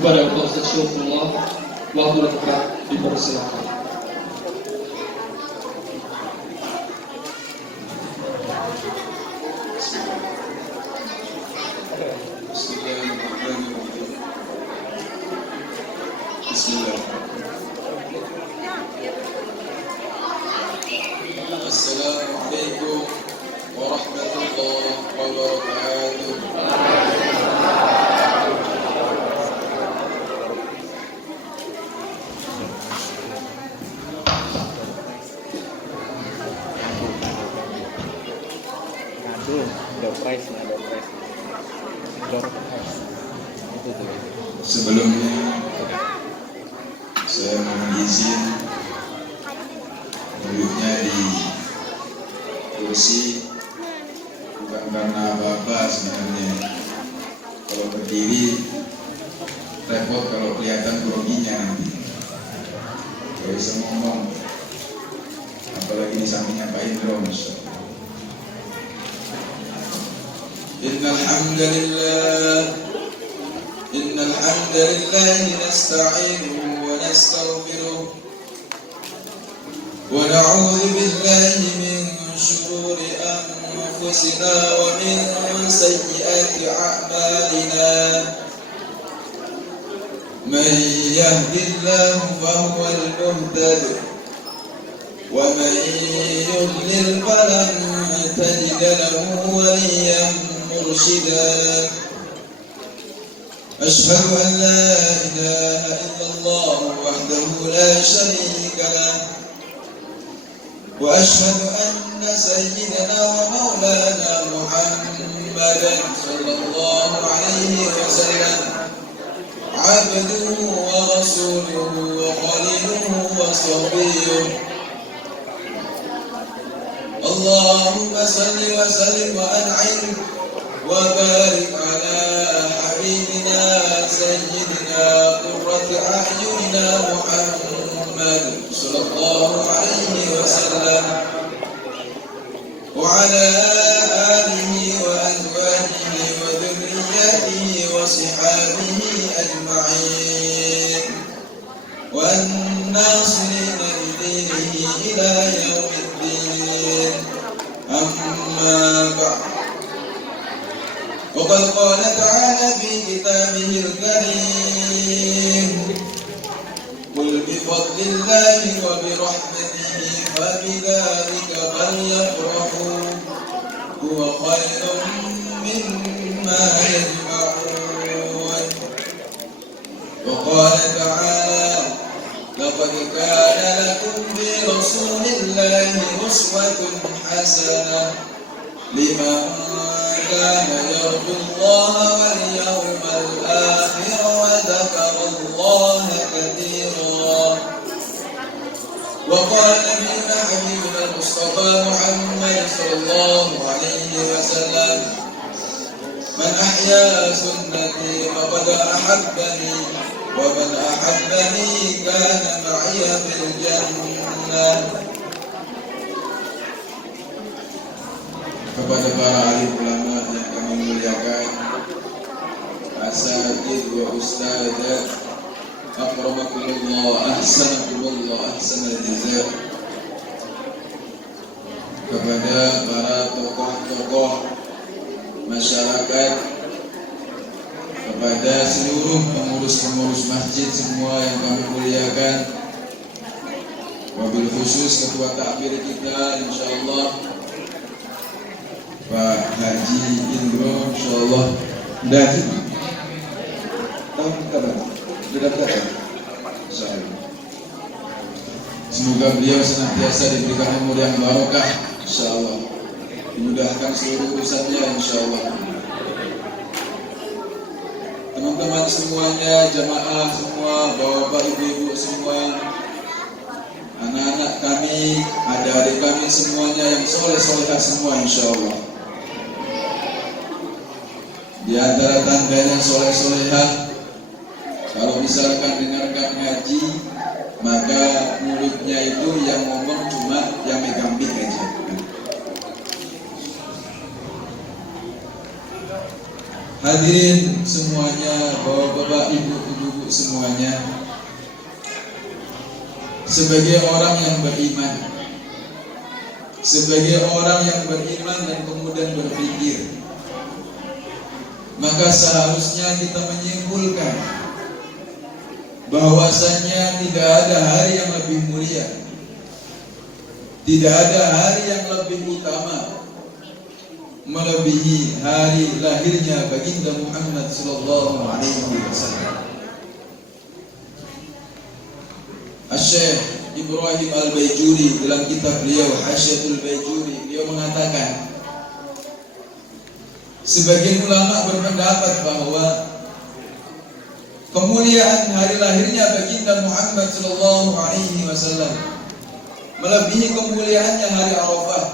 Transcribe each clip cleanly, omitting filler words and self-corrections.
Kepada Allah Rasulullah, waktu dekat dipersilakan. Assalamualaikum warahmatullahi wabarakatuh. Sebelumnya saya mohon izin duduknya di kursi bukan karena apa-apa sebenarnya. Kalau berdiri repot kalau kelihatan groginya nanti. Gak bisa ngomong, apalagi di sampingnya Pak Indro. Innal hamdalillah nasta'inuhu wa nastaghfiruh wa na'udzu billahi min shururi anfusina wa min sayyiati a'malina. Man yahdihillahu fahuwal muhtadi wa man yudlil falan tajida lahu waliyyan murshida. أشهد أن لا إله إلا الله وحده لا شريك له وأشهد أن سيدنا ومولانا محمدا صلى الله عليه وسلم عبده ورسوله وخليله وصفيه. اللهم صل وسلم وأنعم وبارك على حبيبنا سيدنا قرة أعيننا محمد صلى الله عليه وسلم وعلى آله وأزواجه وذريته وصحابه أجمعين والناصرين لدينه إلى يوم الدين. أما بعد، وقد قال تعالى في كتابه الكريم: قل بفضل الله وبرحمته فبذلك فليفرحوا هو خير مما يجمعون. وقال تعالى: لقد كان لكم في رسول الله أسوة حسنة لمن كان يرجو الله واليوم الآخر وذكر الله كثيرا. وقال فيما حبيبنا المصطفى محمد صلى الله عليه وسلم: من أحيا سنتي فقد أحبني ومن أحبني كان معي في الجنة. Kepada para alim ulama yang kami muliakan, asatidz wa ustadzat, akramakumullah, ahsanakumullah, ahsanal jazaa. Kepada para tokoh-tokoh masyarakat, kepada seluruh pengurus-pengurus masjid semua yang kami muliakan, wabil khusus ketua takbir kita insyaallah Pak Haji Indro, insyaallah dari tahun kapan? Sudah datang? Insyaallah. Semoga beliau senantiasa diberikan umur yang barokah, insyaallah. Dimudahkan seluruh urusannya, insyaallah. Teman-teman semuanya, jamaah semua, bapak, ibu-ibu semua, anak-anak kami, adik-adik kami semuanya yang soleh-solehah semua, insyaallah. Di antara tandanya soleh-solehah, kalau misalkan dengarkan ngaji, maka mulutnya itu yang ngomong cuma yang megang mic aja. Hadirin semuanya, bapak-bapak, ibu-ibu semuanya, sebagai orang yang beriman, sebagai orang yang beriman dan kemudian berpikir, maka seharusnya kita menyimpulkan bahwasanya tidak ada hari yang lebih mulia, tidak ada hari yang lebih utama melebihi hari lahirnya baginda Muhammad sallallahu alaihi wasallam. Asy-Syaikh Ibrahim Al-Baijuri dalam kitab beliau Hasyatul Baijuri, beliau mengatakan, sebagian ulama berpendapat bahwa kemuliaan hari lahirnya baginda Muhammad sallallahu alaihi wasallam melebihi kemuliaannya hari Arafah,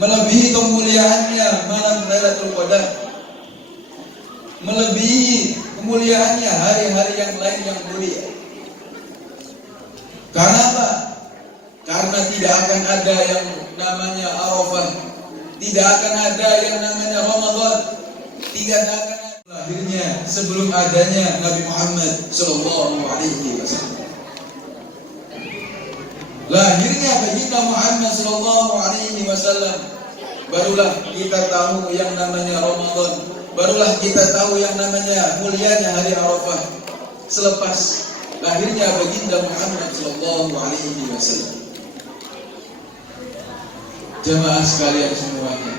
melebihi kemuliaannya malam Lailatul Qadar, melebihi kemuliaannya hari-hari yang lain yang mulia. Karena apa? Karena tidak akan ada yang namanya Arafah, tidak akan ada yang namanya Ramadan, tidak akan ada lahirnya sebelum adanya Nabi Muhammad sallallahu alaihi wasallam. Lahirnya baginda Muhammad sallallahu alaihi wasallam, barulah kita tahu yang namanya Ramadan, barulah kita tahu yang namanya mulianya hari Arafah. Selepas lahirnya baginda Muhammad sallallahu alaihi wasallam. Jemaah sekalian semuanya,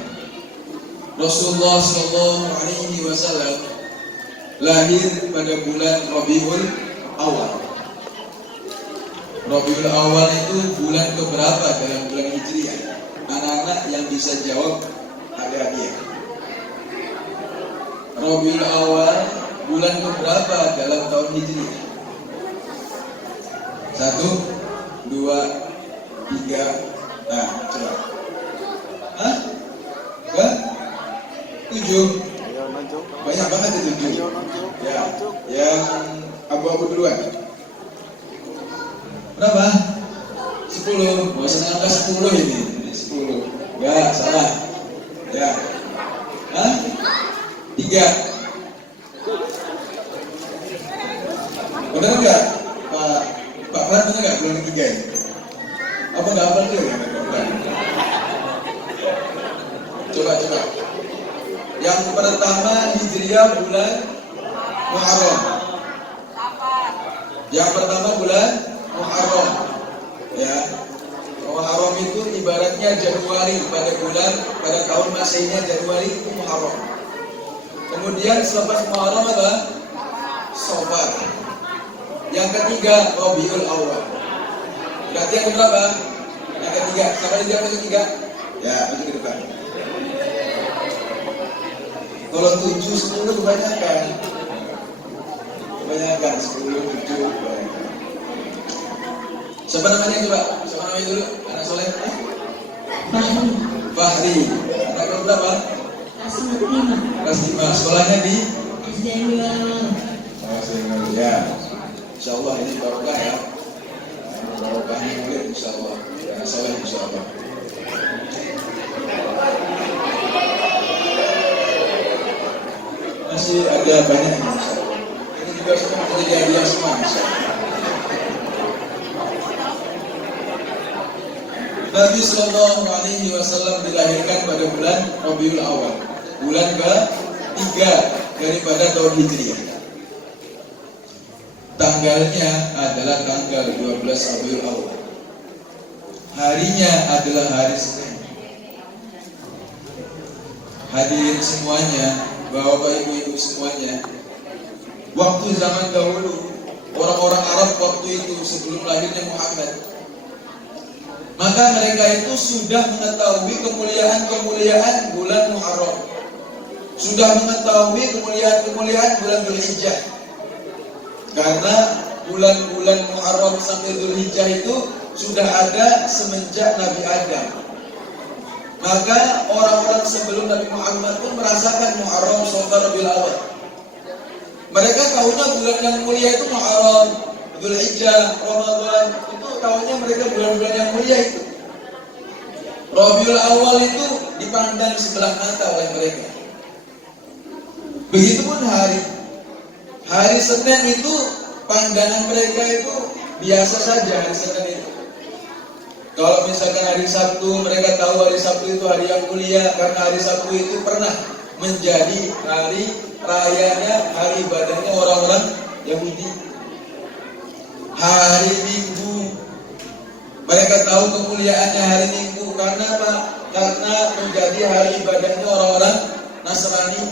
Rasulullah sallallahu alaihi wasallam lahir pada bulan Rabiul Awal. Rabiul Awal itu bulan keberapa dalam bulan Hijriah? Anak-anak yang bisa jawab ada hadiah. Rabiul Awal bulan keberapa dalam tahun Hijriah? 1, 2, 3. Nah, coba. Hah? Ke? 7. Banyak banget itu 7. Ya, yang abu-abu duluan. Berapa? 10. Gak usah angka 10 ini. 10. Ya, salah. Ya. Hah? 3. Benar enggak? Pak Pran benar enggak bulan 3 ini? Apa enggak hafal dulu ya? Coba. Yang pertama Hijriah bulan Muharram. Yang pertama bulan Muharram. Ya. Muharram itu ibaratnya Januari, pada tahun Masehinya Januari itu Muharram. Kemudian selepas Muharram apa? Safar. Yang ketiga Rabiul Awal. Berarti yang berapa? Yang ketiga. Siapa yang jawab yang ketiga? Ya, maju ke depan. Kalau 7, 10 kebanyakan. Kebanyakan 10, 7 kebanyakan. Siapa namanya coba? Siapa namanya dulu? Anak soleh? Fahri. Anak kelas berapa? Kelas 5. Sekolahnya di? SDN Wilayah. Ya. Insyaallah ini barokah ya. Barokahnya murid insyaallah. Anak soleh insyaallah. Masih ada banyak insyaallah. Ini juga semua menjadi hadiah semua insyaallah. Nabi sallallahu alaihi wasallam dilahirkan pada bulan Rabiul Awal, bulan ke-3 daripada tahun Hijriah. Tanggalnya adalah tanggal 12 Rabiul Awal. Harinya adalah hari Senin. Hadirin semuanya, Bapak Ibu semuanya, waktu zaman dahulu orang-orang Arab waktu itu sebelum lahirnya Muhammad, maka mereka itu sudah mengetahui kemuliaan-kemuliaan bulan Muharram, sudah mengetahui kemuliaan-kemuliaan bulan Dzulhijjah. Karena bulan-bulan Muharram sampai Dzulhijjah itu sudah ada semenjak Nabi Adam. Maka orang-orang sebelum Nabi Muhammad pun merasakan Muharram, Safar, Rabiul Awal. Mereka tahunya bulan yang mulia itu Muharram, Dzulhijjah, Ramadan. Itu tahunya mereka bulan-bulan yang mulia itu. Rabiul Awal itu dipandang sebelah mata oleh mereka. Begitupun Hari Senin itu pandangan mereka itu biasa saja hari Senin itu. Kalau misalkan hari Sabtu, mereka tahu hari Sabtu itu hari yang mulia karena hari Sabtu itu pernah menjadi hari rayanya, hari ibadahnya orang-orang Yahudi. Hari Minggu, mereka tahu kemuliaannya hari Minggu karena apa? Karena menjadi hari ibadahnya orang-orang Nasrani.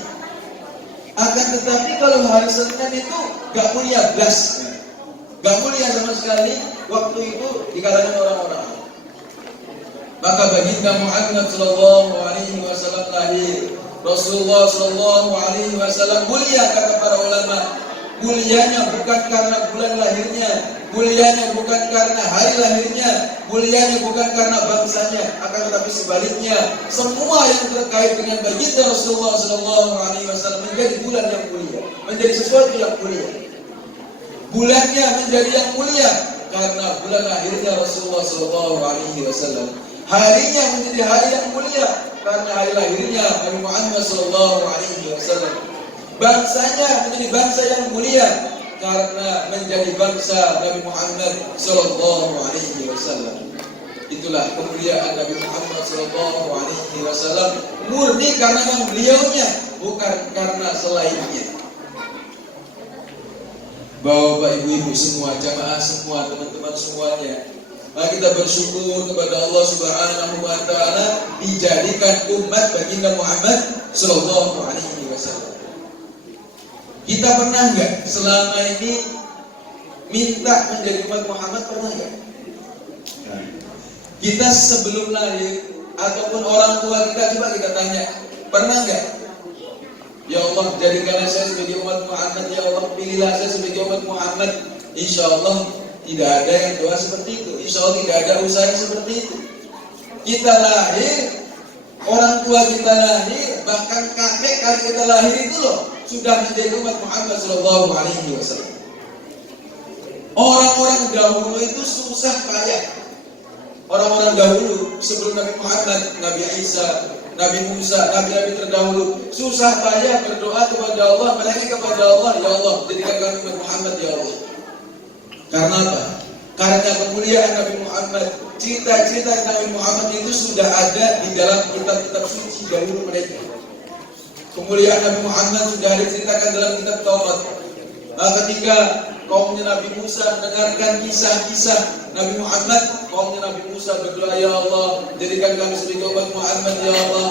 Akan tetapi kalau hari Senin itu gak mulia belas, gak mulia sama sekali waktu itu di kalangan orang-orang. Maka baginda Muhammad sallallahu alaihi wasallam lahir. Rasulullah sallallahu alaihi wasallam mulia, kata para ulama. Mulianya bukan karena bulan lahirnya, mulianya bukan karena hari lahirnya, mulianya bukan karena bangsanya, akan tetapi sebaliknya, semua yang terkait dengan baginda Rasulullah sallallahu alaihi wasallam menjadi bulan yang mulia, menjadi sesuatu yang mulia. Bulannya menjadi yang mulia karena bulan lahirnya Rasulullah sallallahu alaihi wasallam. Harinya menjadi hari yang mulia karena hari lahirnya Nabi Muhammad sallallahu alaihi wasallam. Bangsanya menjadi bangsa yang mulia karena menjadi bangsa Nabi Muhammad sallallahu alaihi wasallam. Itulah kemuliaan Nabi Muhammad sallallahu alaihi wasallam, murni karena beliaunya, bukan karena selainnya. Bapak, ibu-ibu semua, jamaah semua, teman-teman semuanya, mari kita bersyukur kepada Allah Subhanahu wa taala dijadikan umat baginda Muhammad sallallahu alaihi wasallam. Kita pernah enggak selama ini minta menjadi umat Muhammad, pernah enggak? Kita sebelum lahir ataupun orang tua kita, coba kita tanya, pernah enggak? Ya Allah, jadikanlah saya sebagai umat Muhammad, ya Allah pilihlah saya sebagai umat Muhammad. Insya Allah tidak ada yang doa seperti itu. Insya Allah tidak ada usaha seperti itu. Kita lahir, orang tua kita lahir, bahkan kakek kali kita lahir itu loh sudah menjadi umat Muhammad sallallahu alaihi wasallam. Orang-orang dahulu itu susah payah. Orang-orang dahulu sebelum Nabi Muhammad, Nabi Isa, Nabi Musa, Nabi-Nabi terdahulu susah payah berdoa kepada Allah, menaiki kepada Allah, ya Allah jadikan kami umat Muhammad ya Allah. Karena apa? Karena kemuliaan Nabi Muhammad, cita-cita Nabi Muhammad itu sudah ada di dalam kitab-kitab suci dahulu mereka. Kemuliaan Nabi Muhammad sudah diceritakan dalam kitab Taurat. Nah, ketika kaumnya Nabi Musa mendengarkan kisah-kisah Nabi Muhammad, kaumnya Nabi Musa berdoa, ya Allah jadikan kami sebagai umat Muhammad ya Allah.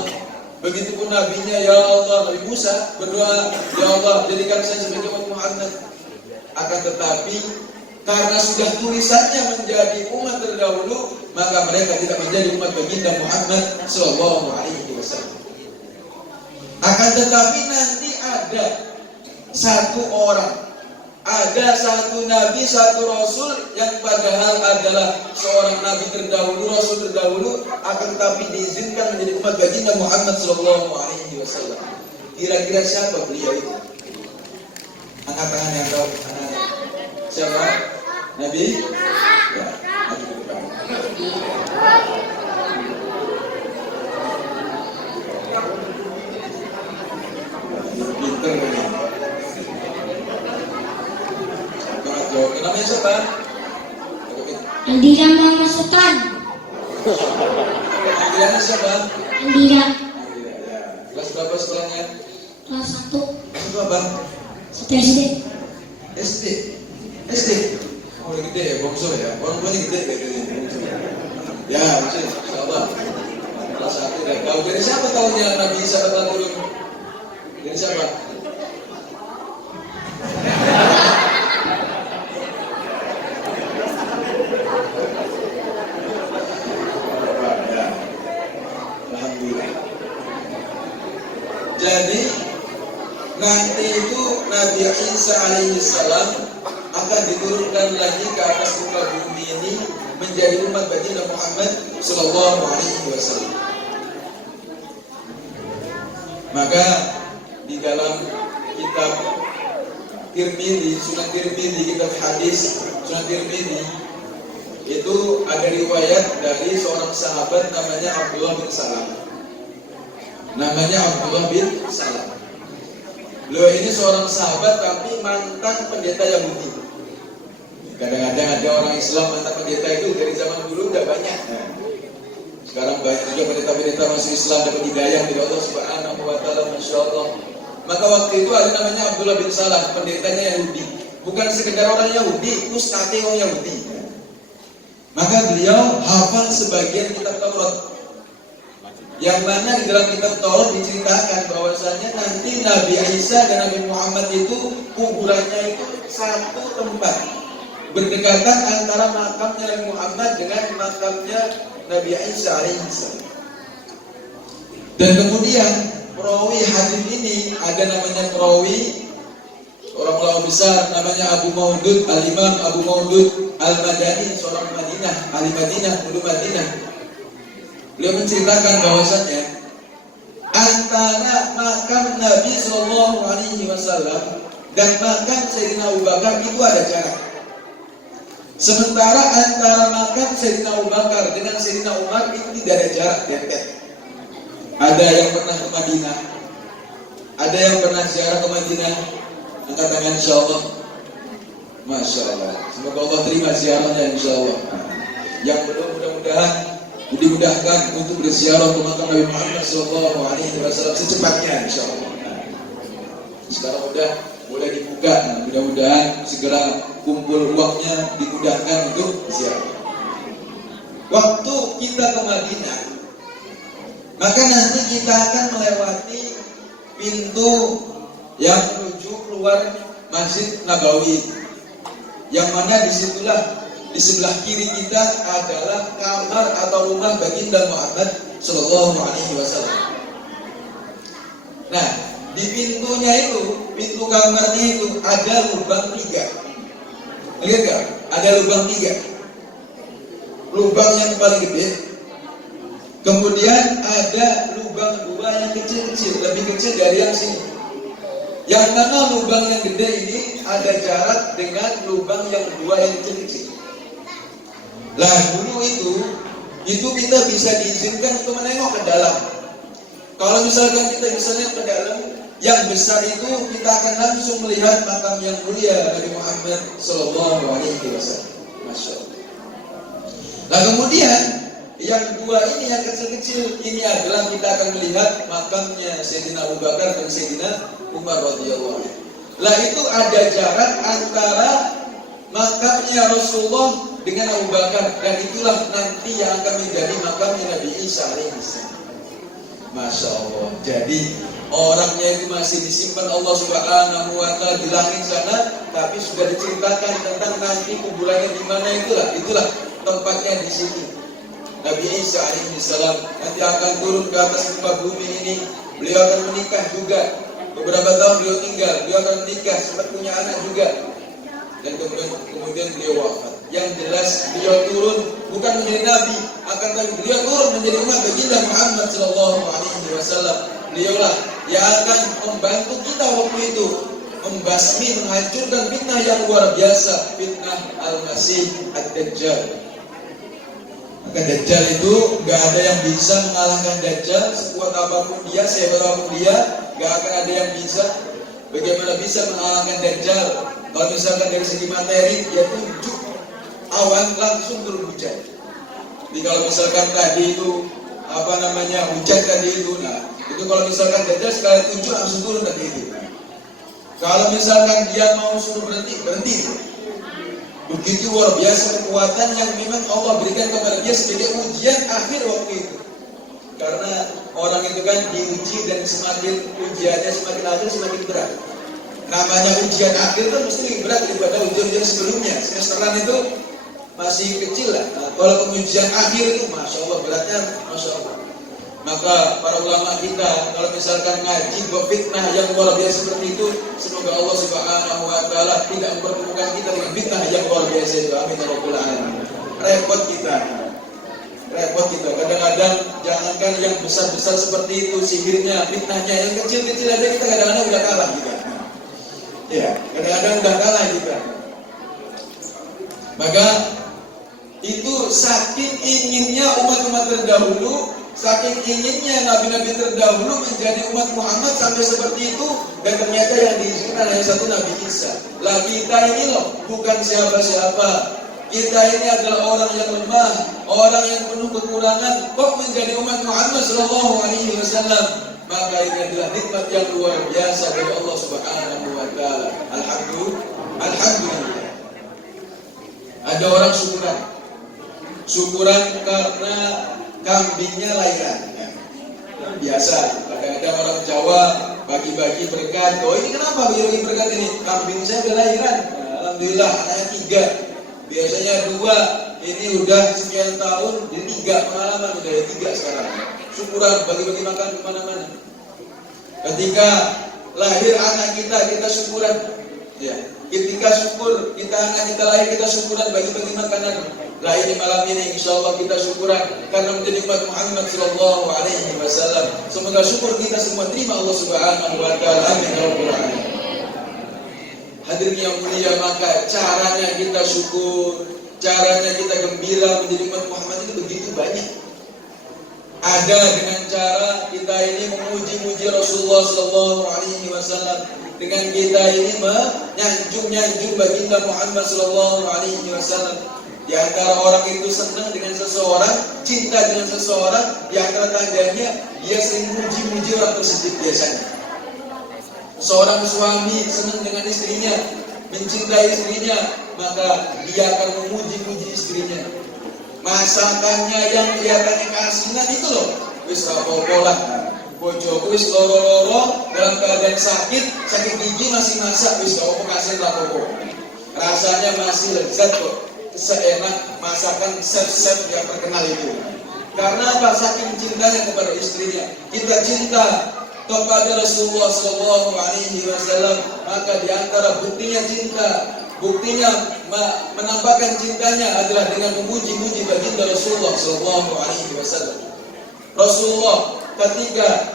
Begitupun nabinya, ya Allah, Nabi Musa berdoa, ya Allah jadikan saya sebagai umat Muhammad. Akan tetapi karena sudah tulisannya menjadi umat terdahulu, maka mereka tidak menjadi umat baginda Muhammad sallallahu alaihi wasallam. Akan tetapi nanti ada satu orang, ada satu nabi, satu rasul yang padahal adalah seorang nabi terdahulu, rasul terdahulu, akan tetapi diizinkan menjadi umat baginda Muhammad sallallahu alaihi wasallam. Kira-kira siapa beliau itu? Angkat tangan yang tahu. Siapa? Nabi? Ya, Nabi pinter ini. Namanya siapa? Andira Mama Sultan. Panggilannya siapa? Andira. Ya. Kelas berapa sekolahnya? Kelas 1. Kelas berapa? SD. SD. SD. Oh, udah gede ya, bongsor ya. Orang tuanya gede gitu. Ya, masih. Insyaallah. Kelas 1 deh. Kau dari siapa tahunya Nabi Isa datang turun? Dari siapa? Jadi nanti itu Nabi Isa alaihissalam akan diturunkan lagi ke atas muka bumi ini menjadi umat baginda Muhammad sallallahu alaihi wasallam. Maka di dalam kitab Tirmidzi, Sunan Tirmidzi, kitab hadis Sunan Tirmidzi itu ada riwayat dari seorang sahabat namanya Abdullah bin Salam. Namanya Abdullah bin Salam. Beliau ini seorang sahabat tapi mantan pendeta Yahudi. Kadang-kadang ada orang Islam mantan pendeta itu dari zaman dulu udah banyak. Sekarang banyak juga pendeta-pendeta masuk Islam dapat hidayah dari Allah Subhanahu wa taala, masyaallah. Maka waktu itu ada namanya Abdullah bin Salam, pendetanya Yahudi. Bukan sekedar orang Yahudi, ustadz orang Yahudi. Maka beliau hafal sebagian kitab Taurat. Yang mana di dalam kitab Taurat diceritakan bahwasanya nanti Nabi Isa dan Nabi Muhammad itu kuburannya itu satu tempat. Berdekatan antara makamnya Nabi Muhammad dengan makamnya Nabi Isa alaihissalam. Dan kemudian perawi hadis ini ada namanya perawi orang ulama besar namanya Abu Maudud, Al-Imam Abu Maudud Al-Madani, seorang Madinah, ahli Madinah, dulu Madinah. Beliau menceritakan bahwasanya antara makam Nabi Shallallahu Alaihi Wasallam dan makam Sayyidina Abu Bakar itu ada jarak. Sementara antara makam Sayyidina Abu Bakar dengan Sayyidina Umar itu tidak ada jarak dekat. Ada yang pernah ke Madinah, ada yang pernah ziarah ke Madinah. Angkat tangan insyaallah. Masya Allah. Semoga Allah terima ziarahnya insyaallah. Yang belum mudah-mudahan dimudahkan untuk berziarah ke makam Nabi Muhammad SAW secepatnya insyaallah. Sekarang udah mulai dibuka, mudah-mudahan segera kumpul uangnya dimudahkan untuk ziarah. Waktu kita ke Madinah, maka nanti kita akan melewati pintu yang menuju keluar Masjid Nabawi, yang mana disitulah di sebelah kiri kita adalah kamar atau rumah baginda Muhammad Sallallahu Alaihi Wasallam. Nah, di pintunya itu, pintu kamarnya itu ada lubang 3. Lihat gak? Ada lubang 3. Lubang yang paling gede. Kemudian ada lubang 2 yang kecil-kecil, lebih kecil dari yang sini. Yang mana lubang yang gede ini ada jarak dengan lubang yang 2 yang kecil-kecil. Lah dulu itu kita bisa diizinkan untuk menengok ke dalam. Kalau misalkan kita bisa nengok ke dalam, yang besar itu kita akan langsung melihat makam yang mulia Nabi Muhammad Sallallahu Alaihi Wasallam. Masya Allah. Nah kemudian yang 2 ini yang kecil-kecil ini adalah kita akan melihat makamnya Sayyidina Abu Bakar dan Sayyidina Umar radhiyallahu anhu. Lah itu ada jarak antara makamnya Rasulullah dengan Abu Bakar, dan itulah nanti yang akan menjadi makamnya Nabi Isa alaihissalam. Masya Allah. Jadi orangnya itu masih disimpan Allah Subhanahu wa taala di langit sana, tapi sudah diceritakan tentang nanti kuburannya di mana, itulah tempatnya di sini. Nabi Isa alaihissalam nanti akan turun ke atas muka bumi ini. Beliau akan menikah juga. Beberapa tahun beliau tinggal, beliau akan menikah, sempat punya anak juga. Dan kemudian beliau wafat. Yang jelas beliau turun bukan menjadi nabi, akan tapi beliau turun menjadi umat baginda Muhammad Sallallahu Alaihi Wasallam. Beliaulah yang akan membantu kita waktu itu membasmi, menghancurkan fitnah yang luar biasa, fitnah Al-Masih Ad-Dajjal. Maka Dajjal itu gak ada yang bisa mengalahkan Dajjal. Sekuat apapun dia, sehebat apapun dia, gak akan ada yang bisa. Bagaimana bisa mengalahkan Dajjal? Kalau misalkan dari segi materi, dia tunjuk awan langsung turun hujan. Jadi kalau misalkan tadi itu hujan tadi itu, nah itu kalau misalkan Dajjal sekali tunjuk langsung turun tadi itu. Kalau misalkan dia mau suruh berhenti. Begitu luar biasa kekuatan yang memang Allah berikan kepada dia sebagai ujian akhir waktu itu. Karena orang itu kan diuji dan semakin ujiannya semakin akhir semakin berat. Namanya ujian akhir itu mesti lebih berat daripada ujian sebelumnya. Semesteran itu masih kecil lah. Nah, kalau pengujian akhir itu, masya Allah beratnya, masya Allah. Maka para ulama kita kalau misalkan ngaji fitnah yang luar biasa seperti itu, semoga Allah Subhanahu wa taala tidak mempertemukan kita dengan fitnah yang luar biasa itu. Amin ya rabbal alamin. Repot kita. Kadang-kadang jangankan yang besar-besar seperti itu sihirnya, fitnahnya, yang kecil-kecil aja kita kadang-kadang udah kalah kita. Ya, kadang-kadang udah kalah kita. Maka itu saking inginnya umat-umat terdahulu, Saking inginnya nabi-nabi terdahulu menjadi umat Muhammad sampai seperti itu, dan ternyata yang diizinkan hanya satu, Nabi Isa. Lah kita ini loh bukan siapa-siapa. Kita ini adalah orang yang lemah, orang yang penuh kekurangan, kok menjadi umat Muhammad sallallahu alaihi wasallam. Maka ini adalah nikmat yang luar biasa dari Allah Subhanahu wa taala. Alhamdulillah. Ada orang syukuran karena kambingnya lahiran. Biasa, kadang-kadang orang Jawa bagi-bagi berkat. Oh, ini kenapa bagi-bagi berkat ini? Kambing saya udah lahiran. Alhamdulillah, anaknya 3. Biasanya 2. Ini udah sekian tahun, jadi 3 pengalaman, udah 3 sekarang. Syukuran, bagi-bagi makan kemana-mana. Ketika lahir anak kita syukuran. Ya, ketika syukur, anak kita lahir, kita syukuran, bagi-bagi makanan. Lah ini malam ini insyaallah kita syukuran karena menjadi umat Muhammad sallallahu alaihi wasallam. Semoga syukur kita semua terima Allah Subhanahu wa taala. Amin ya rabbal alamin. Hadirin yang mulia, maka caranya kita syukur, caranya kita gembira menjadi umat Muhammad itu begitu banyak. Ada dengan cara kita ini memuji-muji Rasulullah sallallahu alaihi wasallam, dengan kita ini menyanjung baginda Muhammad sallallahu alaihi wasallam. Di antara orang itu senang dengan seseorang, cinta dengan seseorang, di antara tandanya dia sering muji-muji orang tersebut biasanya. Seorang suami senang dengan istrinya, mencintai istrinya, maka dia akan memuji-muji istrinya. Masakannya yang kelihatannya keasinan itu loh, wis rapopo lah. Bojoku wis loro-loro dalam keadaan sakit gigi masih masak, wis rapopo kasih rapopo. Rasanya masih lezat kok. Seenak masakan chef-chef yang terkenal itu. Karena apa? Saking cintanya kepada istrinya. Kita cinta kepada Rasulullah sallallahu alaihi wasallam, maka di antara buktinya cinta, buktinya menampakkan cintanya adalah dengan memuji-muji baginda Rasulullah sallallahu alaihi wasallam. Rasulullah ketika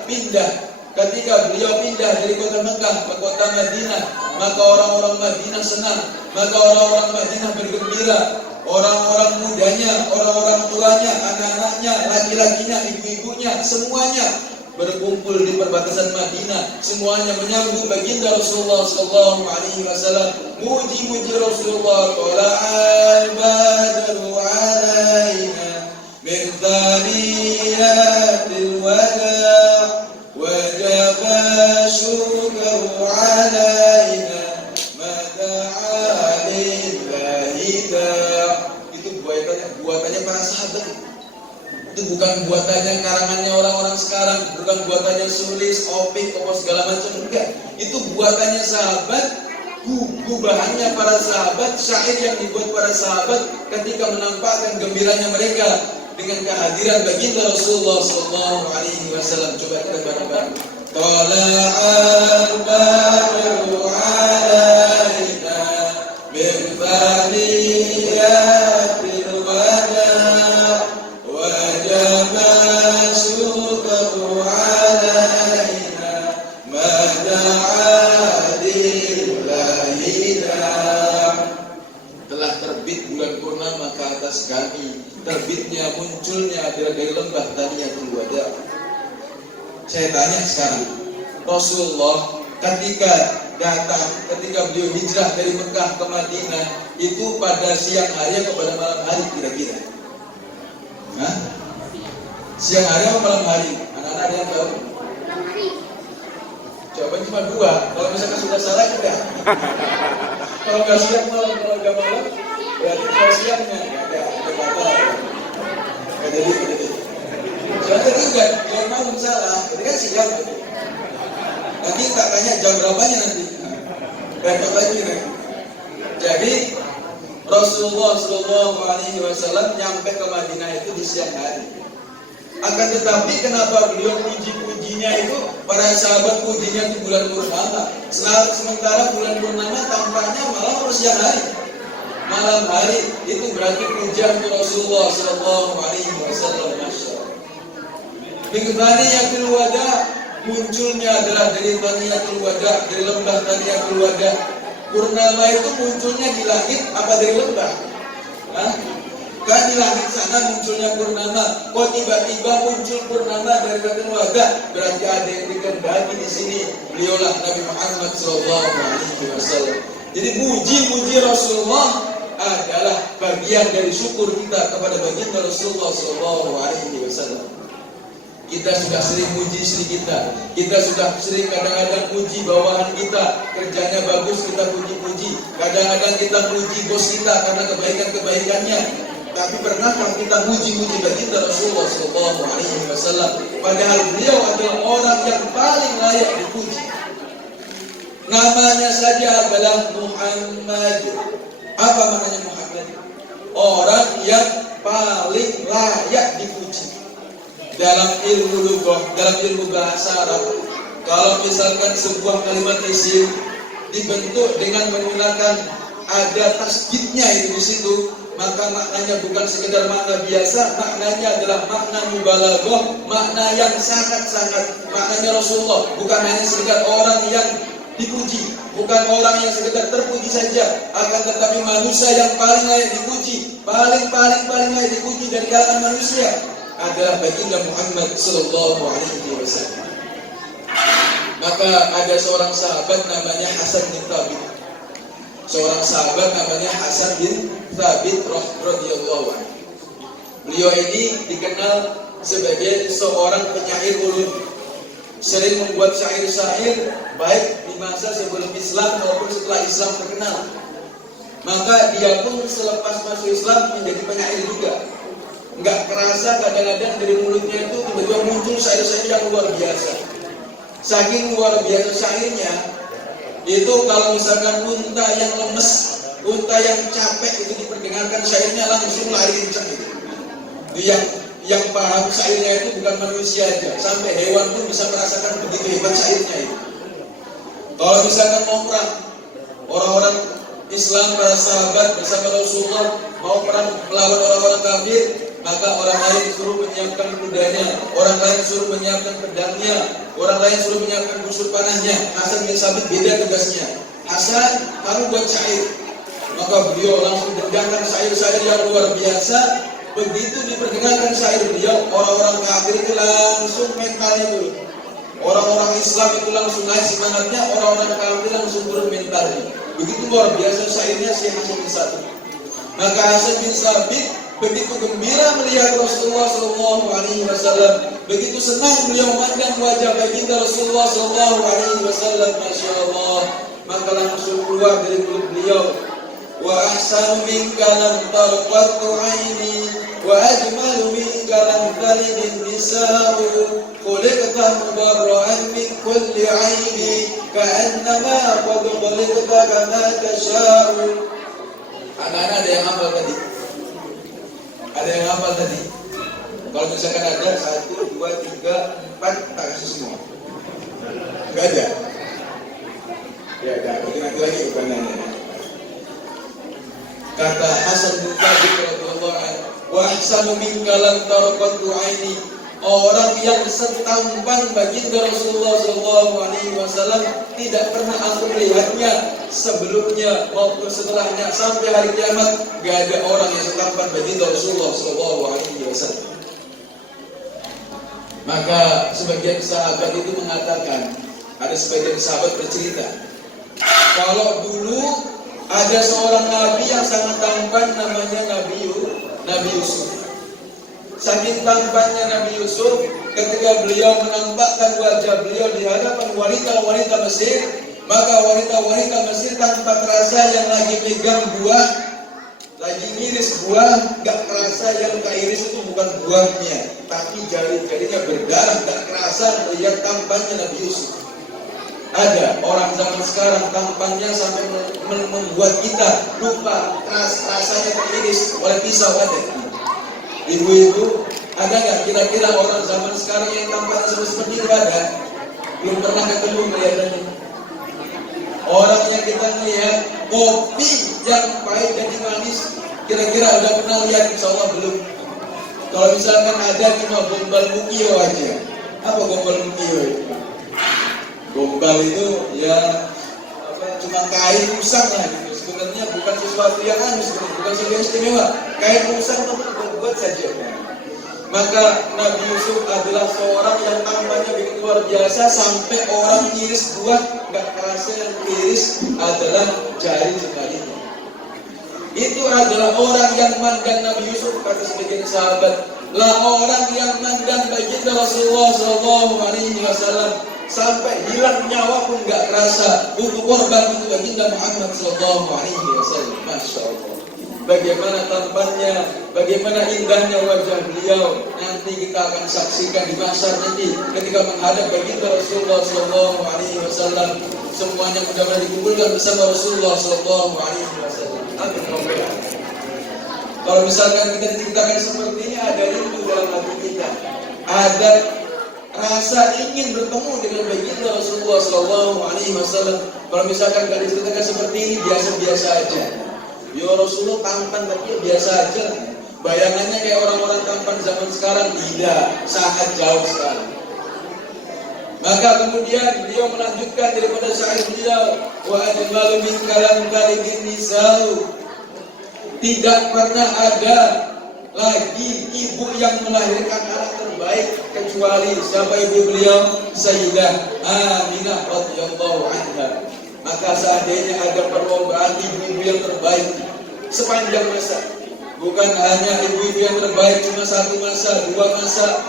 beliau pindah dari kota Mekah ke kota Madinah, maka orang-orang Madinah senang, maka orang-orang Madinah bergembira. Orang-orang mudanya, orang-orang tuanya, anak-anaknya, laki-lakinya, ibu-ibunya, semuanya berkumpul di perbatasan Madinah. Semuanya menyambut baginda Rasulullah sallallahu alaihi wasallam. Muji-muji Rasulullah. Tala'al badru alaina min thaniyatil wada' wajaba syukru alaina mada'a lillahi da'. Buatannya para sahabat. Itu bukan buatannya karangannya orang-orang sekarang, bukan buatannya Sulis, Opik, apa segala macam, enggak. Itu buatannya sahabat, bahannya para sahabat, syair yang dibuat para sahabat ketika menampakkan gembiranya mereka dengan kehadiran baginda Rasulullah sallallahu alaihi wasallam. Coba kita bareng-bareng. Tala'al badru alaina min thaniyatil wada' wajaba syukru alaina mada'a lillahi da'. Telah terbit bulan purnama ke atas kami. Terbitnya, munculnya adalah dari lembah Thaniyatul Wada'. Saya tanya sekarang, Rasulullah ketika beliau hijrah dari Mekah ke Madinah, itu pada siang hari atau pada malam hari kira-kira? Hah? Siang hari atau malam hari? Anak-anak ada yang tahu? Jawabannya cuma 2. Kalau misalkan sudah salah kita. Kalau nggak siang malam, kalau nggak malam, berarti kalau siangnya ada batal. Nggak jadi. Soalnya tadi jam malam salah, jadi kan siang. Nanti tak tanya jam berapanya nanti. Repot lagi nih. Jadi Rasulullah sallallahu alaihi wasallam nyampe ke Madinah itu di siang hari. Akan tetapi kenapa beliau puji-pujinya itu, para sahabat pujinya di bulan purnama, sementara bulan purnama tampaknya malam atau siang hari? Malam hari. Itu berarti pujian Rasulullah sallallahu alaihi wasallam. Min Thaniyatul Wada', munculnya adalah dari Thaniyatul Wada', dari lembah Thaniyatul Wada'. Purnama itu munculnya di langit apa dari lembah? Hah? Kan di langit sana munculnya purnama, kok tiba-tiba muncul purnama dari Baitul Wada, berarti ada yang dikehendaki di sini. Beliaulah Nabi Muhammad SAW. Jadi muji Rasulullah adalah bagian dari syukur kita kepada baginda Rasulullah SAW. Kita sudah sering muji istri kita sudah sering kadang-kadang muji bawahan kita, kerjanya bagus kita puji-puji. Kadang-kadang kita muji bos kita karena kebaikan-kebaikannya. Tapi pernahkah kita muji-muji baginda Rasulullah SAW? Padahal beliau adalah orang yang paling layak dipuji. Namanya saja adalah Muhammad. Apa maknanya Muhammad? Orang yang paling layak dipuji. Dalam ilmu lugah, dalam ilmu bahasa Arab, kalau misalkan sebuah kalimat isim dibentuk dengan menggunakan ada tasdidnya itu di situ, maka maknanya bukan sekedar makna biasa, maknanya adalah makna mubalaghah, makna yang sangat-sangat. Maknanya Rasulullah bukan hanya sekedar orang yang dipuji, bukan orang yang sekedar terpuji saja, akan tetapi manusia yang paling layak dipuji, paling layak dipuji dari kalangan manusia adalah baginda Muhammad sallallahu alaihi wasallam. Maka ada seorang sahabat namanya Hasan bin Thabit. Seorang sahabat namanya Hasan bin Thabit radhiyallahu anhu. Beliau ini dikenal sebagai seorang penyair ulun. Sering membuat syair-syair baik di masa sebelum Islam maupun setelah Islam terkenal. Maka dia pun selepas masuk Islam menjadi penyair juga. Enggak kerasa kadang-kadang dari mulutnya itu tiba-tiba muncul syair-syair yang luar biasa. Saking luar biasa syairnya, itu kalau misalkan unta yang lemes, unta yang capek itu diperdengarkan syairnya langsung lari kencang gitu. Yang paham syairnya itu bukan manusia aja, sampai hewan pun bisa merasakan begitu hebat syairnya itu. Kalau misalkan mau perang, orang-orang Islam para sahabat bersama Rasulullah mau perang melawan orang-orang kafir, maka orang lain suruh menyiapkan kudanya, orang lain suruh menyiapkan pedangnya, orang lain suruh menyiapkan busur panahnya. Hasan bin Thabit beda tugasnya. Hasan, kamu buat syair. Maka beliau langsung mendengarkan syair-syair yang luar biasa. Begitu diperdengarkan syair beliau, orang-orang kafir itu langsung mentalnya dulu. Orang-orang Islam itu langsung naik semangatnya, orang-orang kafir langsung turun mentalnya. Begitu luar biasa syairnya si Hasan bin Thabit. Maka Hasan bin Thabit begitu gembira melihat Rasulullah SAW, begitu senang beliau memandang wajah baginda Rasulullah SAW, masya Allah, maka langsung keluar dari mulut beliau, wa ahsanu minka lam tarqatu aini, wa ajmalu minka lam talidin nisa'u, khuliqta mubarra'an min kulli aini, ka'annama qad khuliqta kama tasha'u. Anak-anak ada yang hafal tadi? Ada yang hafal tadi? Kalau misalkan ada 1, 2, 3, 4, tak kasih semua. Enggak ada? Ya ada, nanti lagi bukannya. Kata Hasan bin Thabit radhiyallahu anhu, wa ahsanu minka lam tarqatu aini. Orang yang setampan baginda Rasulullah SAW tidak pernah aku melihatnya sebelumnya maupun setelahnya sampai hari kiamat. Gak ada orang yang setampan baginda Rasulullah SAW. Maka sebagian sahabat itu mengatakan, ada sebagian sahabat bercerita, kalau dulu ada seorang nabi yang sangat tampan namanya Nabi Yusuf. Saking tampannya Nabi Yusuf, ketika beliau menampakkan wajah beliau di hadapan wanita-wanita Mesir, maka wanita-wanita Mesir tanpa terasa yang lagi pegang buah, lagi ngiris buah, gak kerasa yang keiris itu bukan buahnya, tapi jari-jarinya berdarah, gak kerasa melihat tampannya Nabi Yusuf. Ada orang zaman sekarang tampannya sampai membuat kita lupa rasanya keiris oleh pisau. Ada ibu-ibu, ada nggak kira-kira orang zaman sekarang yang tampaknya seperti itu? Ada? Belum pernah ketemu kelihatannya. Orang yang kita lihat kopi yang pahit dan manis, kira-kira udah pernah lihat? Insya Allah belum. Kalau misalkan ada cuma gombal mukio aja. Apa gombal mukio itu? Gombal itu ya cuma kain usang lah gitu. Sebenarnya bukan sesuatu yang aneh, bukan sesuatu yang istimewa. kain musang teman buat saja. Maka Nabi Yusuf adalah seorang yang tampaknya begitu luar biasa sampai orang iris buah nggak kerasa yang iris adalah jari jemarinya. Itu adalah orang yang mandang Nabi Yusuf, kata sebagian sahabat, lah orang yang mandang baginda Rasulullah Shallallahu Alaihi Wasallam sampai hilang nyawa pun nggak kerasa untuk korban itu baginda Muhammad Shallallahu Alaihi Wasallam. Masya Allah. Bagaimana tampannya, bagaimana indahnya wajah beliau. Nanti kita akan saksikan di mahsyar nanti ketika menghadap baginda Rasulullah Shallallahu Alaihi Wasallam. Semuanya mudah-mudahan dikumpulkan bersama Rasulullah Shallallahu Alaihi Wasallam. Amin. Kalau misalkan kita diceritakan seperti ini, ada rindu dalam hati kita, ada rasa ingin bertemu dengan baginda Rasulullah Shallallahu Alaihi Wasallam. Kalau misalkan tidak diceritakan seperti ini, biasa-biasa aja. Ya Rasulullah tampan tapi biasa aja. Bayangannya kayak orang-orang tampan zaman sekarang, tidak, sangat jauh sekali. Maka kemudian beliau melanjutkan daripada syair beliau, wa ajmalu min kalam kalibin nisa'u. Tidak pernah ada lagi ibu yang melahirkan anak terbaik kecuali siapa ibu beliau? Sayyidah Aminah radhiyallahu anha. Maka seandainya ada perlombaan ibu-ibu yang terbaik sepanjang masa, bukan hanya ibu-ibu yang terbaik cuma satu masa, dua masa,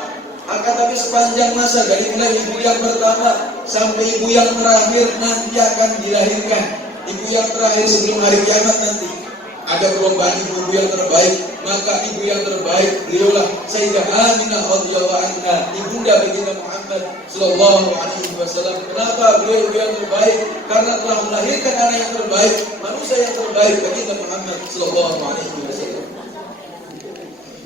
akan tapi sepanjang masa dari mulai ibu yang pertama sampai ibu yang terakhir nanti akan dilahirkan. Ibu yang terakhir sebelum hari kiamat nanti ada perlombaan ibu-ibu yang terbaik. Maka ibu yang terbaik beliaulah Sayyidah Aminah radhiyallahu anha, ibunda baginda Muhammad sallallahu alaihi wasallam. Kenapa beliau ibu yang terbaik? Karena telah melahirkan anak yang terbaik, manusia yang terbaik baginda Muhammad sallallahu alaihi wasallam.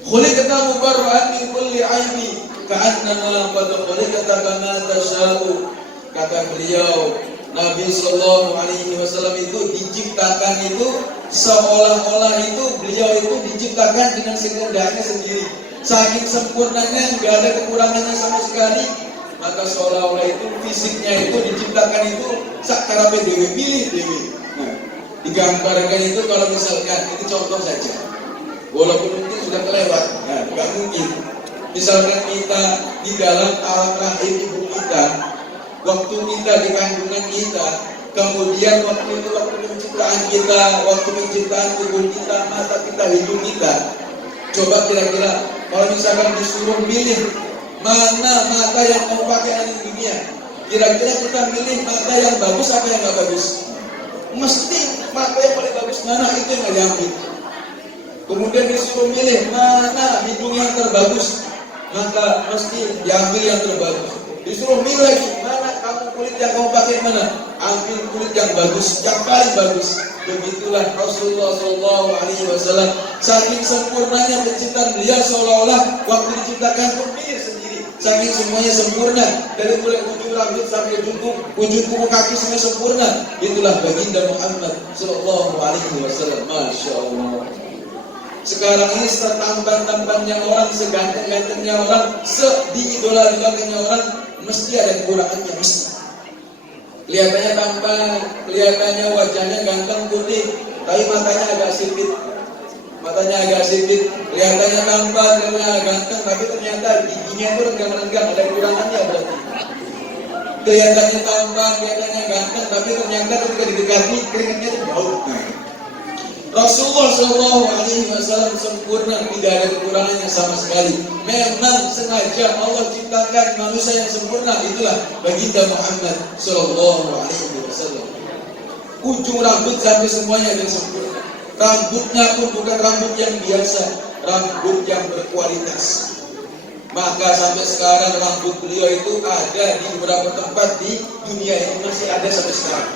Khuliqta mubarra'an min kulli 'aibi ka'annama qad khuliqta kama tasha'u. Kata beliau, Nabi Sallallahu Alaihi Wasallam itu diciptakan itu seolah-olah itu beliau itu diciptakan dengan sekehendaknya sendiri, saking sempurnanya, nggak ada kekurangannya sama sekali. Maka seolah-olah itu fisiknya itu diciptakan itu sakara dewi pilih dewi. Nah, digambarkan itu kalau misalkan itu contoh saja, walaupun mungkin sudah kelewat, nah, nggak mungkin. Misalkan kita di dalam alam rahim ibu kita, waktu kita di kandungan kita, kemudian waktu itu waktu penciptaan kita, waktu penciptaan tubuh kita, mata kita, hidung kita. Coba kira-kira kalau misalkan disuruh milih mana mata yang mau pakai di dunia, kira-kira kita milih mata yang bagus apa yang nggak bagus? Mesti mata yang paling bagus mana itu yang nggak diambil. Kemudian disuruh milih mana hidung yang terbagus, maka mesti diambil yang terbagus. Disuruh milih lagi mana kamu kulit yang kamu pakai mana, ambil kulit yang bagus, yang paling bagus. Begitulah Rasulullah Shallallahu Alaihi Wasallam, saking sempurnanya penciptaan beliau, seolah-olah waktu diciptakan pun milih sendiri. Saking semuanya sempurna, dari mulai ujung rambut sampai ujung kuku kaki semuanya sempurna. Itulah baginda Muhammad Shallallahu Alaihi Wasallam. Masya Allah. Sekarang ini setampan-tampannya orang, seganteng-gantengnya orang, sediidola-idolanya orang, mesti ada kekurangannya, mesti. Kelihatannya tampan, kelihatannya wajahnya ganteng putih, tapi matanya agak sipit. Matanya agak sipit, kelihatannya tampan, kelihatannya ganteng, tapi ternyata giginya itu renggang-renggang, ada kekurangannya berarti. Kelihatannya tampan, kelihatannya ganteng, tapi ternyata ketika didekati keringatnya itu bau. Rasulullah Shallallahu Alaihi Wasallam sempurna, tidak ada kekurangannya sama sekali. Memang sengaja Allah ciptakan manusia yang sempurna, itulah baginda Muhammad Shallallahu Alaihi Wasallam. Ujung rambut sampai semuanya yang sempurna. Rambutnya pun bukan rambut yang biasa, rambut yang berkualitas. Maka sampai sekarang rambut beliau itu ada di beberapa tempat di dunia ini, masih ada sampai sekarang.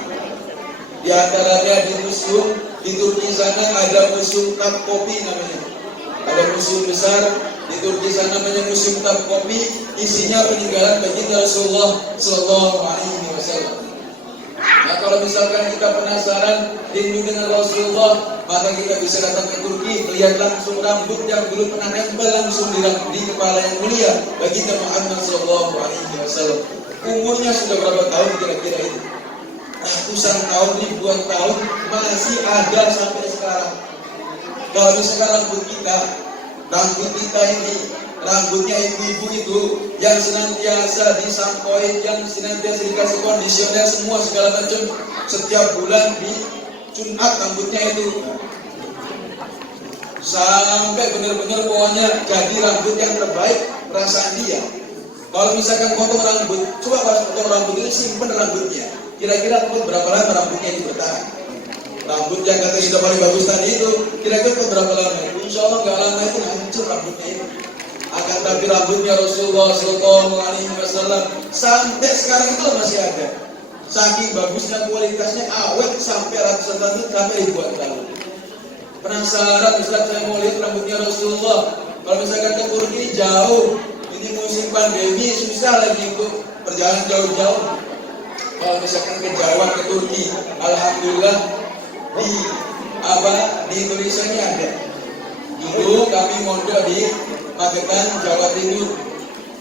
Di antaranya di museum di Turki sana ada museum Topkapi namanya. Ada museum besar di Turki sana namanya museum Topkapi, isinya peninggalan baginda Rasulullah Sallallahu Alaihi Wasallam. Nah kalau misalkan kita penasaran rindu dengan Rasulullah, maka kita bisa datang ke Turki, melihat langsung rambut yang dulu pernah nempel langsung di kepala yang mulia baginda Muhammad Sallallahu Alaihi Wasallam. Umurnya sudah berapa tahun kira-kira itu? Ratusan tahun, ribuan tahun, masih ada sampai sekarang. Kalau misalkan rambut kita ini, rambutnya ibu-ibu itu yang senantiasa disampoin, yang senantiasa dikasih kondisioner semua segala macam, setiap bulan di Jumat rambutnya itu sampai benar-benar pokoknya jadi rambut yang terbaik perasaan dia. Kalau misalkan potong rambut, coba pas potong rambut itu simpen rambutnya. Kira-kira berapa lama rambutnya itu bertahan? Rambut yang kata kita paling bagus tadi itu kira-kira berapa lama? Insya Allah nggak lama itu hancur rambutnya itu. Akan tapi rambutnya Rasulullah SAW sampai sekarang itu masih ada. Saking bagusnya kualitasnya awet sampai ratusan tahun sampai ribuan tahun. Penasaran Ustaz, saya mau lihat rambutnya Rasulullah. Kalau misalkan ke Turki jauh, ini musim pandemi susah lagi untuk perjalanan jauh-jauh. Kalau misalkan ke Jawa, ke Turki, alhamdulillah di Indonesia ini ada. Dulu kami mondok di Magetan, Jawa Timur,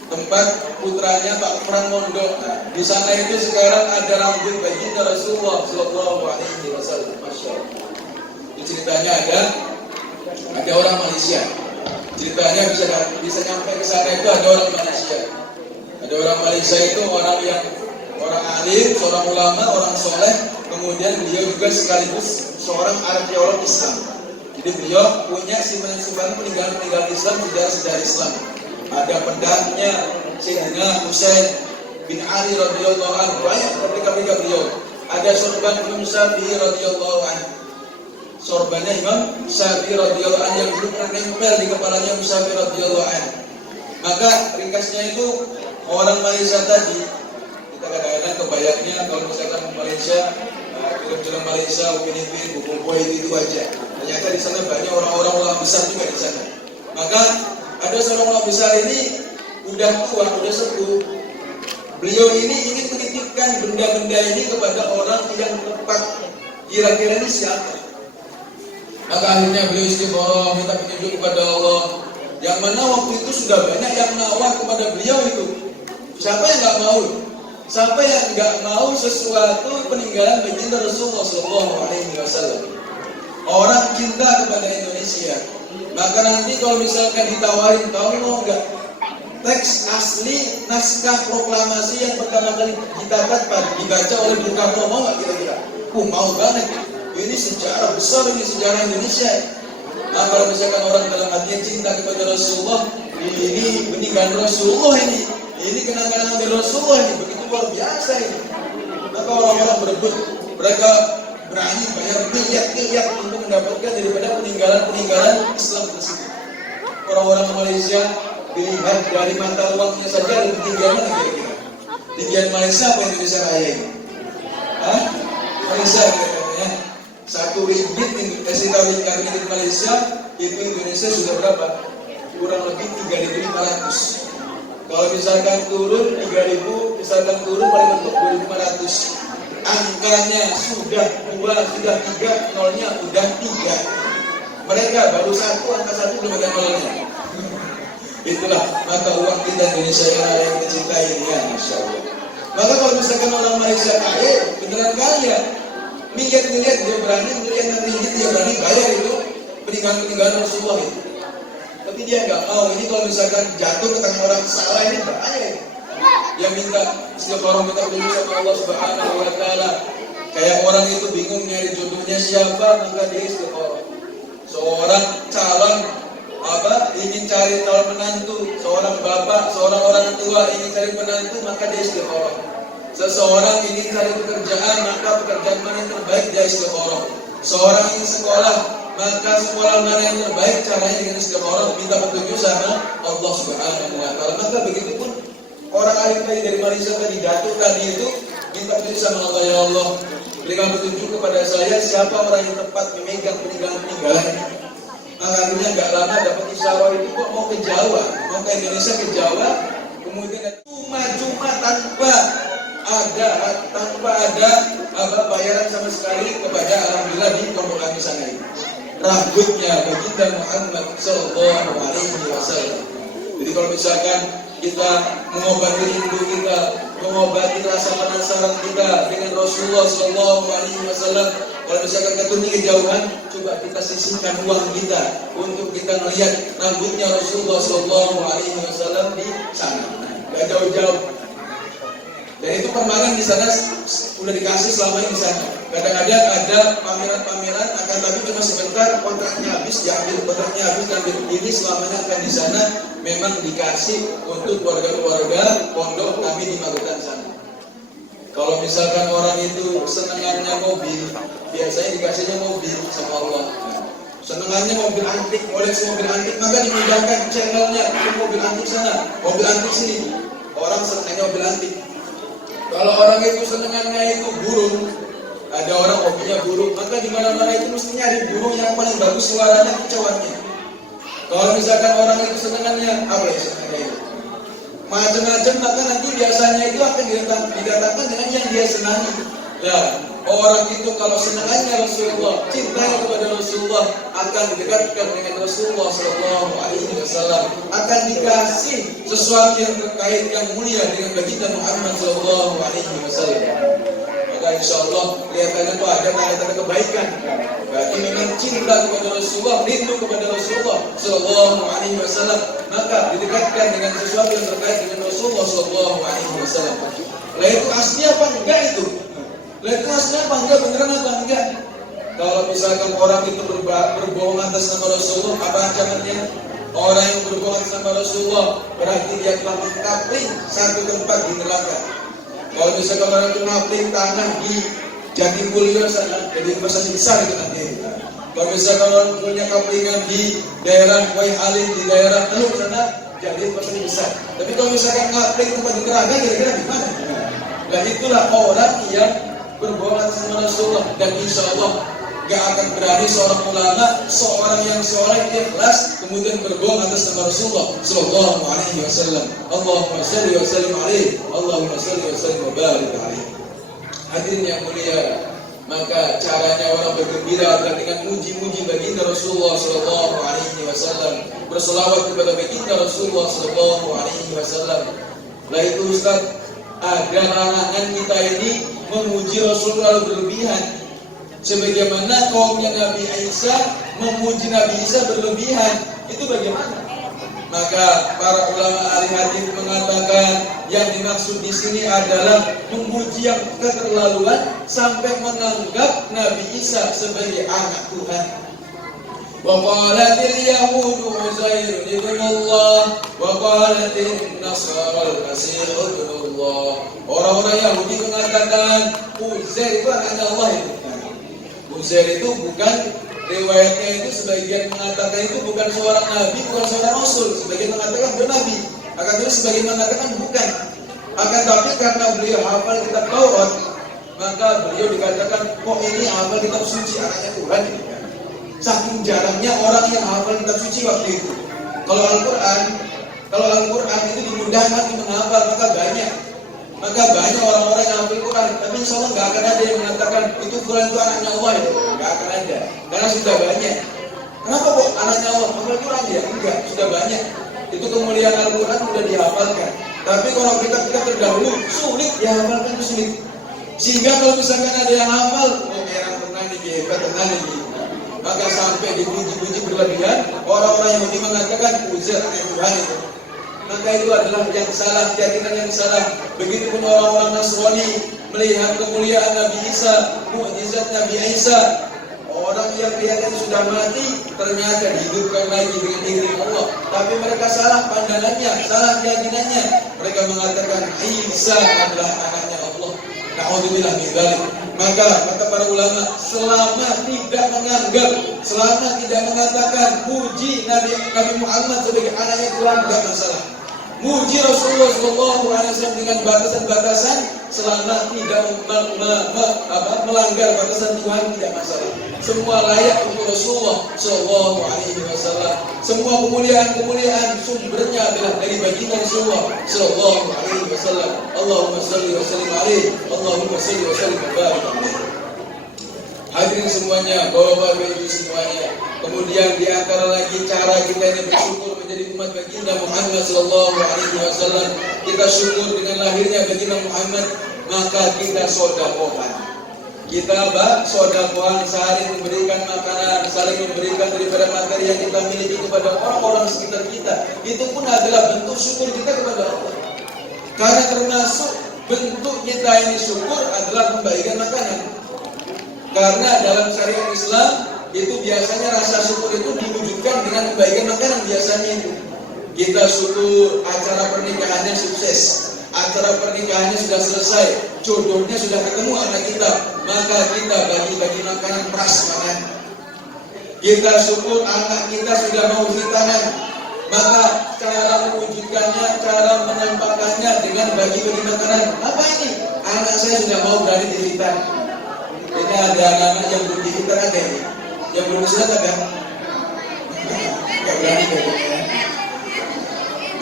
tempat putranya Pak Fran mondok. Di sana itu sekarang ada rambut baginda Rasulullah Sallallahu Alaihi Wasallam. Masya Allah. Ceritanya ada orang Malaysia. Ceritanya bisa nyampe ke sana itu ada orang Malaysia. Ada orang Malaysia itu orang alim, seorang ulama, orang soleh. Kemudian beliau juga sekaligus seorang arkeolog Islam. Jadi beliau punya simpan peninggalan Islam, sejarah Islam. Ada pedangnya Sayyidina Husain bin Ali radhiyallahu anhu, banyak replika beliau. Ada sorban Imam Syafi'i radhiyallahu anhu. Sorbannya Imam Syafi'i radhiyallahu anhu yang belum pernah nempel di kepalanya Imam Syafi'i radhiyallahu anhu. Maka ringkasnya itu orang Malaysia tadi, kita kadang-kadang kebayangnya kalau misalkan Malaysia, film-film Malaysia, Upin-Ipin, Bobo itu aja. Ternyata di sana banyak orang-orang ulama besar juga di sana. Maka ada seorang ulama besar ini udah tua, udah sepuh. Beliau ini ingin menitipkan benda-benda ini kepada orang yang tepat. Kira-kira ini siapa? Maka akhirnya beliau istigharah, minta petunjuk kepada Allah. Yang mana waktu itu sudah banyak yang nawar kepada beliau itu. Siapa yang nggak mau? Siapa yang nggak mau sesuatu peninggalan baginda Rasulullah SAW? Orang cinta kepada Indonesia. Maka nanti kalau misalkan ditawarin, kamu mau nggak? Teks asli naskah proklamasi yang pertama kali dibaca oleh Bung Karno, mau nggak kira-kira? Mau banget. Ini sejarah besar, ini sejarah Indonesia. Nah, kalau misalkan orang dalam hatinya cinta kepada Rasulullah, ini peninggalan Rasulullah ini kenangan dari Rasulullah ini begitu luar biasa ini. Maka orang-orang berebut, mereka berani bayar miliar untuk mendapatkan daripada peninggalan Islam tersebut. Orang-orang Malaysia dilihat dari mata uangnya saja ada tinggian mana kira-kira? Tinggian Malaysia apa Indonesia Raya ini? Malaysia kira-kira. 1 ringgit ringgit Malaysia itu Indonesia sudah berapa? Kurang lebih 3.500. Kalau misalkan turun 3.000, misalkan turun paling bentuk 2.500. Angkanya sudah 2, sudah 3, nolnya udah 3. Mereka baru 1, angka 1 belum ada nolnya. Itulah mata uang kita Indonesia yang kita cintai ini ya, Masya Allah. Maka kalau misalkan orang Malaysia kaya, beneran kaya, miliar dia berani, miliar ringgit dia berani bayar itu peninggalan Rasulullah itu. Tapi dia nggak mau. Ini kalau misalkan jatuh ke tangan orang salah ini bahaya. Dia minta setiap orang minta petunjuk sama Allah Subhanahu Wa Taala. Kayak orang itu bingung nyari jodohnya siapa, maka dia istiqoroh. Seorang calon ingin cari calon menantu, seorang bapak, seorang orang tua ingin cari menantu, maka dia istiqoroh. Seseorang ingin cari pekerjaan, maka pekerjaan mana yang terbaik dia istiqoroh. Seorang ingin sekolah, maka sekolah mana yang terbaik caranya dengan istiqoroh, minta petunjuk sama Allah Subhanahu Wa Taala. Maka begitu pun orang alim tadi dari Malaysia tadi Datuk tadi itu minta petunjuk sama Allah, ya Allah, berikan petunjuk kepada saya siapa orang yang tepat memegang peninggalan. Maka akhirnya nggak lama dapat isyarat itu kok mau ke Jawa, mau ke Indonesia ke Jawa, kemudian cuma tanpa ada bayaran sama sekali kepada alhamdulillah di pondok kami sana ini. Rambutnya baginda Muhammad Sallallahu Alaihi Wasallam. Jadi kalau misalkan kita mengobati rindu kita, mengobati rasa penasaran kita dengan Rasulullah Sallallahu Alaihi Wasallam, Kalau misalkan keturunnya kejauhan, coba kita sisihkan uang kita untuk kita melihat rambutnya Rasulullah SAW di sana. Gak jauh-jauh. Dan itu permanen di sana sudah dikasih selama ini di sana. Kadang-kadang ada pameran-pameran, akan tapi cuma sebentar, kontraknya habis, diambil kontraknya habis, diambil ini selamanya akan di sana. Memang dikasih untuk keluarga-keluarga pondok kami di Magetan sana. Kalau misalkan orang itu senengannya mobil, biasanya dikasihnya mobil sama Allah. Senengannya mobil antik, koleksi mobil antik, maka dimudahkan channelnya ke mobil antik sana, mobil antik sini. Orang senengannya mobil antik. Kalau orang itu senengannya itu burung, ada orang hobinya burung, maka di mana-mana itu mesti nyari burung yang paling bagus suaranya, kicauannya. Kalau misalkan orang itu senengannya apa ya senengannya itu? Macam-macam, maka nanti biasanya itu akan didatangkan dengan yang dia senangi. Ya, orang itu kalau senangannya Rasulullah, cintanya kepada Rasulullah, akan didekatkan dengan Rasulullah SAW, akan dikasih sesuatu yang terkait yang mulia dengan baginda Muhammad SAW. Maka insya Allah kelihatannya itu ada tanda-tanda kebaikan. Berarti memang cinta kepada Rasulullah, rindu kepada Rasulullah SAW, maka didekatkan dengan sesuatu yang terkait dengan Rasulullah SAW. Lah itu asli apa enggak itu? Lah itu asli apa enggak, beneran apa enggak? Kalau misalkan orang itu berbohong atas nama Rasulullah, apa ancamannya? Orang yang berbohong atas nama Rasulullah berarti dia telah mengkapling satu tempat di neraka. Kalau misalkan orang itu ngapling tanah di Jatimulyo sana, jadi investasi besar itu nanti. Kalau misalkan orang punya kaplingan di daerah Waihalim, di daerah Teluk sana, jadi investasi besar. Tapi kalau misalkan ngapling tempat di neraka, kira-kira gimana? Dan itulah orang yang berbohong atas nama Rasulullah. Dan insya Allah gak akan berani seorang ulama, seorang yang ikhlas kemudian berbohong atas nama Rasulullah sallallahu alaihi wasallam. Allahumma shalli wa sallim alaihi, Allahumma shalli wa sallim wa barik alaihi. Hadirin yang mulia, maka caranya orang bergembira adalah dengan muji-muji baginda Rasulullah sallallahu alaihi wasallam, berselawat kepada baginda Rasulullah sallallahu alaihi wasallam. Lah itu Ustaz, ada larangan kita ini memuji Rasulullah berlebihan. Sebagaimana kaumnya Nabi Isa memuji Nabi Isa berlebihan, itu bagaimana? Maka para ulama ahli hadis mengatakan yang dimaksud di sini adalah memuji yang keterlaluan sampai menganggap Nabi Isa sebagai anak Tuhan. Wa qalatil yahudu Uzair ibn Allah wa qalatil nasara al-Masih ibn Allah. Orang-orang Yahudi mengatakan Uzair itu anaknya Allah itu. Uzair itu bukan, riwayatnya itu sebagian mengatakan itu bukan seorang nabi, bukan seorang rasul, sebagian mengatakan bukan nabi, akan tapi sebagian mengatakan bukan. Akan tapi karena beliau hafal kitab Taurat, maka beliau dikatakan kok ini hafal kitab suci, anaknya Tuhan. Saking jarangnya orang yang hafal kitab suci waktu itu. Kalau Al-Quran itu dimudahkan untuk menghafal, maka banyak orang-orang yang hafal Quran, tapi insya Allah nggak akan ada yang mengatakan itu Quran itu anaknya Allah itu, nggak akan ada, karena sudah banyak. Kenapa kok anaknya Allah hafal Quran ya? Enggak, sudah banyak. Itu kemuliaan Al-Quran sudah dihafalkan. Tapi kalau kita terdahulu sulit dihafalkan, itu sulit. Sehingga kalau misalkan ada yang hafal, oh heran tenang nih, hebat tenang nih. Maka sampai dipuji-puji berlebihan, orang-orang Yahudi mengatakan Uzair anaknya Tuhan itu. Maka itu adalah yang salah, keyakinan yang salah. Begitupun orang-orang Nasrani melihat kemuliaan Nabi Isa, mukjizat Nabi Isa. Orang yang kelihatannya sudah mati ternyata dihidupkan lagi dengan izin Allah. Tapi mereka salah pandangannya, salah keyakinannya. Mereka mengatakan Isa adalah anaknya Allah. Na'udzubillah min dzalik. Maka kata para ulama, selama tidak mengatakan puji Nabi Muhammad sebagai anaknya Tuhan, tidak masalah. Muji Rasulullah SAW dengan batasan-batasan, selama tidak melanggar batasan Tuhan, tidak masalah. Semua layak untuk Rasulullah SAW. Semua kemuliaan sumbernya adalah dari baginda Rasulullah SAW. Allahumma salli wa sallim alaihi, Allahumma salli wa sallim wa barik alaihi. Hadirin semuanya, Bapak Ibu semuanya. Kemudian di antara lagi cara kita ini bersyukur menjadi umat baginda Muhammad SAW. Kita syukur dengan lahirnya baginda Muhammad, maka kita sedekahkan. Kita sodakohan, saling memberikan makanan, saling memberikan daripada materi yang kita miliki kepada orang-orang sekitar kita. Itu pun adalah bentuk syukur kita kepada Allah. Karena termasuk bentuk kita ini syukur adalah membagikan makanan. Karena dalam syariat Islam itu biasanya rasa syukur itu diwujudkan dengan membagikan makanan biasanya itu. Kita syukur acara pernikahannya sukses, acara pernikahannya sudah selesai, jodohnya sudah ketemu anak kita, maka kita bagi-bagi makanan prasmanan. Kita syukur anak kita sudah mau hitanan, maka cara mewujudkannya, cara menampakkannya dengan bagi-bagi makanan. Apa ini? Anak saya sudah mau berani dihitan. Ini ada anak yang belum dihitan ada ini, yang belum disunat ada. Gak berani kayaknya.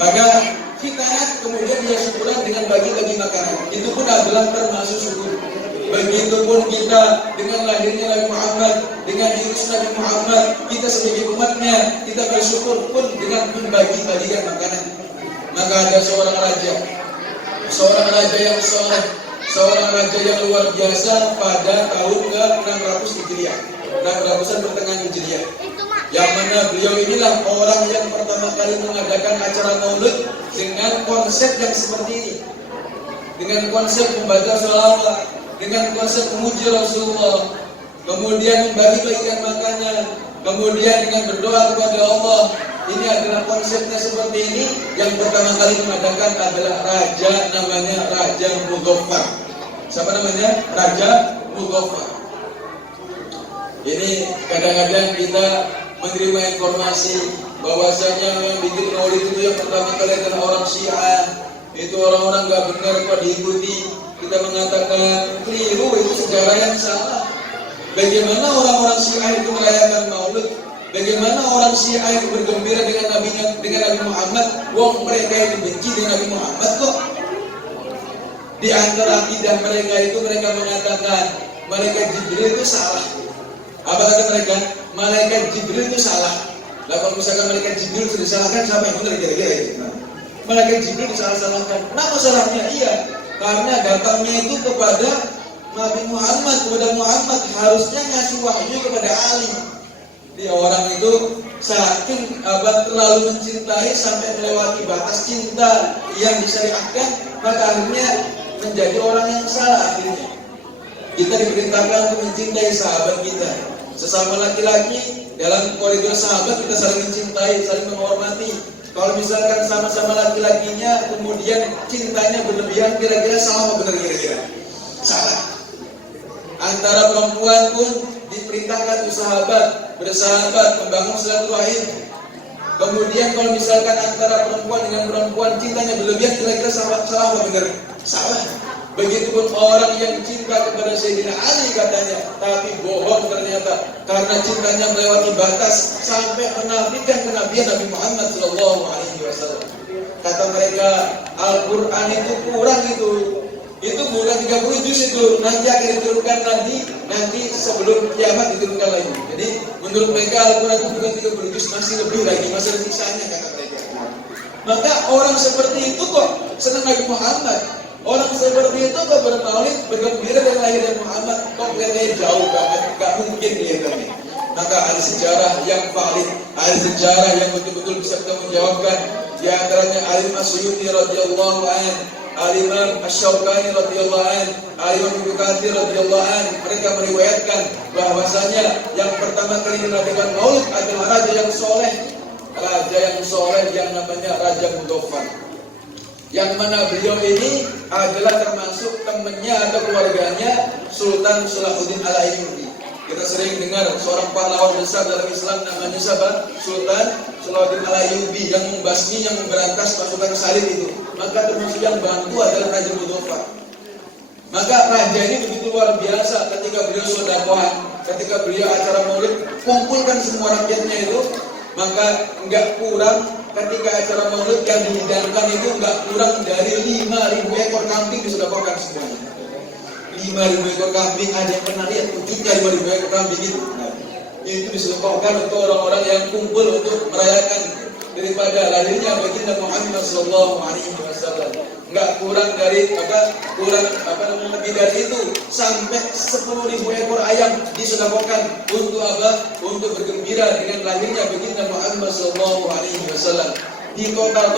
Maka hitanan kemudian dia syukuran dengan bagi-bagi makanan. Itu pun adalah termasuk syukur. Begitupun kita dengan lahirnya Nabi Muhammad, dengan diutus Nabi Muhammad, kita sebagai umatnya, kita bersyukur pun dengan membagi-bagikan makanan. Maka ada seorang raja yang soleh, seorang raja yang luar biasa pada tahun ke-600 Hijriah, 600-an pertengahan Hijriah. Yang mana beliau inilah orang yang pertama kali mengadakan acara maulid dengan konsep yang seperti ini, dengan konsep membaca sholawat, dengan konsep memuji Rasulullah, kemudian membagi-bagikan makanan, kemudian dengan berdoa kepada Allah. Ini adalah konsepnya seperti ini. Yang pertama kali mengadakan adalah raja, namanya Raja Mudhaffar. Siapa namanya? Raja Mudhaffar. Ini kadang-kadang kita menerima informasi bahwasanya yang bikin maulid itu yang pertama kali adalah orang Syiah. Itu orang-orang gak benar kok diikuti. Kita mengatakan keliru, itu sejarah yang salah. Bagaimana orang-orang Syiah itu merayakan maulid? Bagaimana orang Syiah itu bergembira dengan Nabi Muhammad? Wong mereka itu benci dengan Nabi Muhammad kok. Di antara akidah mereka itu mereka mengatakan malaikat Jibril itu salah. Apa kata mereka? Malaikat Jibril itu salah. Lah kalau misalkan malaikat Jibril sudah disalahkan, siapa yang benar kira-kira itu? Malaikat Jibril disalah-salahkan. Kenapa salahnya? Iya, karena datangnya itu kepada Nabi Muhammad, kepada Muhammad, harusnya ngasih wahyu kepada Ali. Dia orang itu saking terlalu mencintai sampai melewati batas cinta yang disyariatkan, maka akhirnya menjadi orang yang salah akhirnya. Kita diperintahkan untuk mencintai sahabat kita, sesama laki-laki. Dalam koridor sahabat kita saling mencintai, saling menghormati. Kalau misalkan sama-sama laki-lakinya kemudian cintanya berlebihan, kira-kira salah apa benar kira-kira? Salah. Antara perempuan pun diperintahkan untuk bersahabat, membangun silaturahim. Kemudian kalau misalkan antara perempuan dengan perempuan cintanya berlebihan, kira-kira salah apa benar? Salah. Begitupun orang yang cinta kepada Sayyidina Ali katanya, tapi bohong ternyata, karena cintanya melewati batas sampai menafikan kenabian Nabi Muhammad SAW. Kata mereka, Al-Quran itu kurang itu bukan 30 juz itu, nanti akan diturunkan nanti sebelum kiamat diturunkan lagi. Jadi menurut mereka Al-Quran itu bukan 30 juz, masih lebih lagi, masih ada siksanya kata mereka. Maka orang seperti itu kok senang Nabi Muhammad. Orang seperti itu kok bermaulid, bergembira dengan lahirnya Muhammad, kok kelihatannya jauh banget, gak mungkin kelihatannya. Maka ada sejarah yang valid, ada sejarah yang betul-betul bisa kita menjawabkan. Di antaranya Al-Imam As-Suyuti radhiyallahu anhu, Al-Imam Asy-Syaukani radhiyallahu anhu, Al-Imam Ibnu Katsir radhiyallahu anhu, mereka meriwayatkan bahwasanya yang pertama kali mengadakan maulid adalah raja yang soleh yang namanya Raja Mudhaffar. Yang mana beliau ini adalah termasuk temannya atau keluarganya Sultan Salahuddin Al-Ayyubi. Kita sering dengar seorang pahlawan besar dalam Islam namanya siapa? Sultan Salahuddin Al-Ayyubi yang membasmi, yang memberantas pasukan salib itu. Maka termasuk yang bantu adalah Raja Mudhaffar. Maka raja ini begitu luar biasa ketika beliau sedekah, ketika beliau acara maulid, kumpulkan semua rakyatnya itu, maka enggak kurang. Ketika acara maulid yang dihidangkan itu enggak kurang dari 5.000 ekor kambing disedekahkan semuanya. 5.000 ekor kambing, ada yang pernah lihat wujudnya 5.000 ekor kambing itu? Nah, itu disedekahkan untuk orang-orang yang kumpul untuk merayakan daripada lahirnya baginda Muhammad sallallahu alaihi wasallam. Enggak kurang dari lebih dari itu, sampai 10.000 ekor ayam disedekahkan untuk apa? Untuk bergembira dengan lahirnya baginda Muhammad sallallahu alaihi wasallam. Di total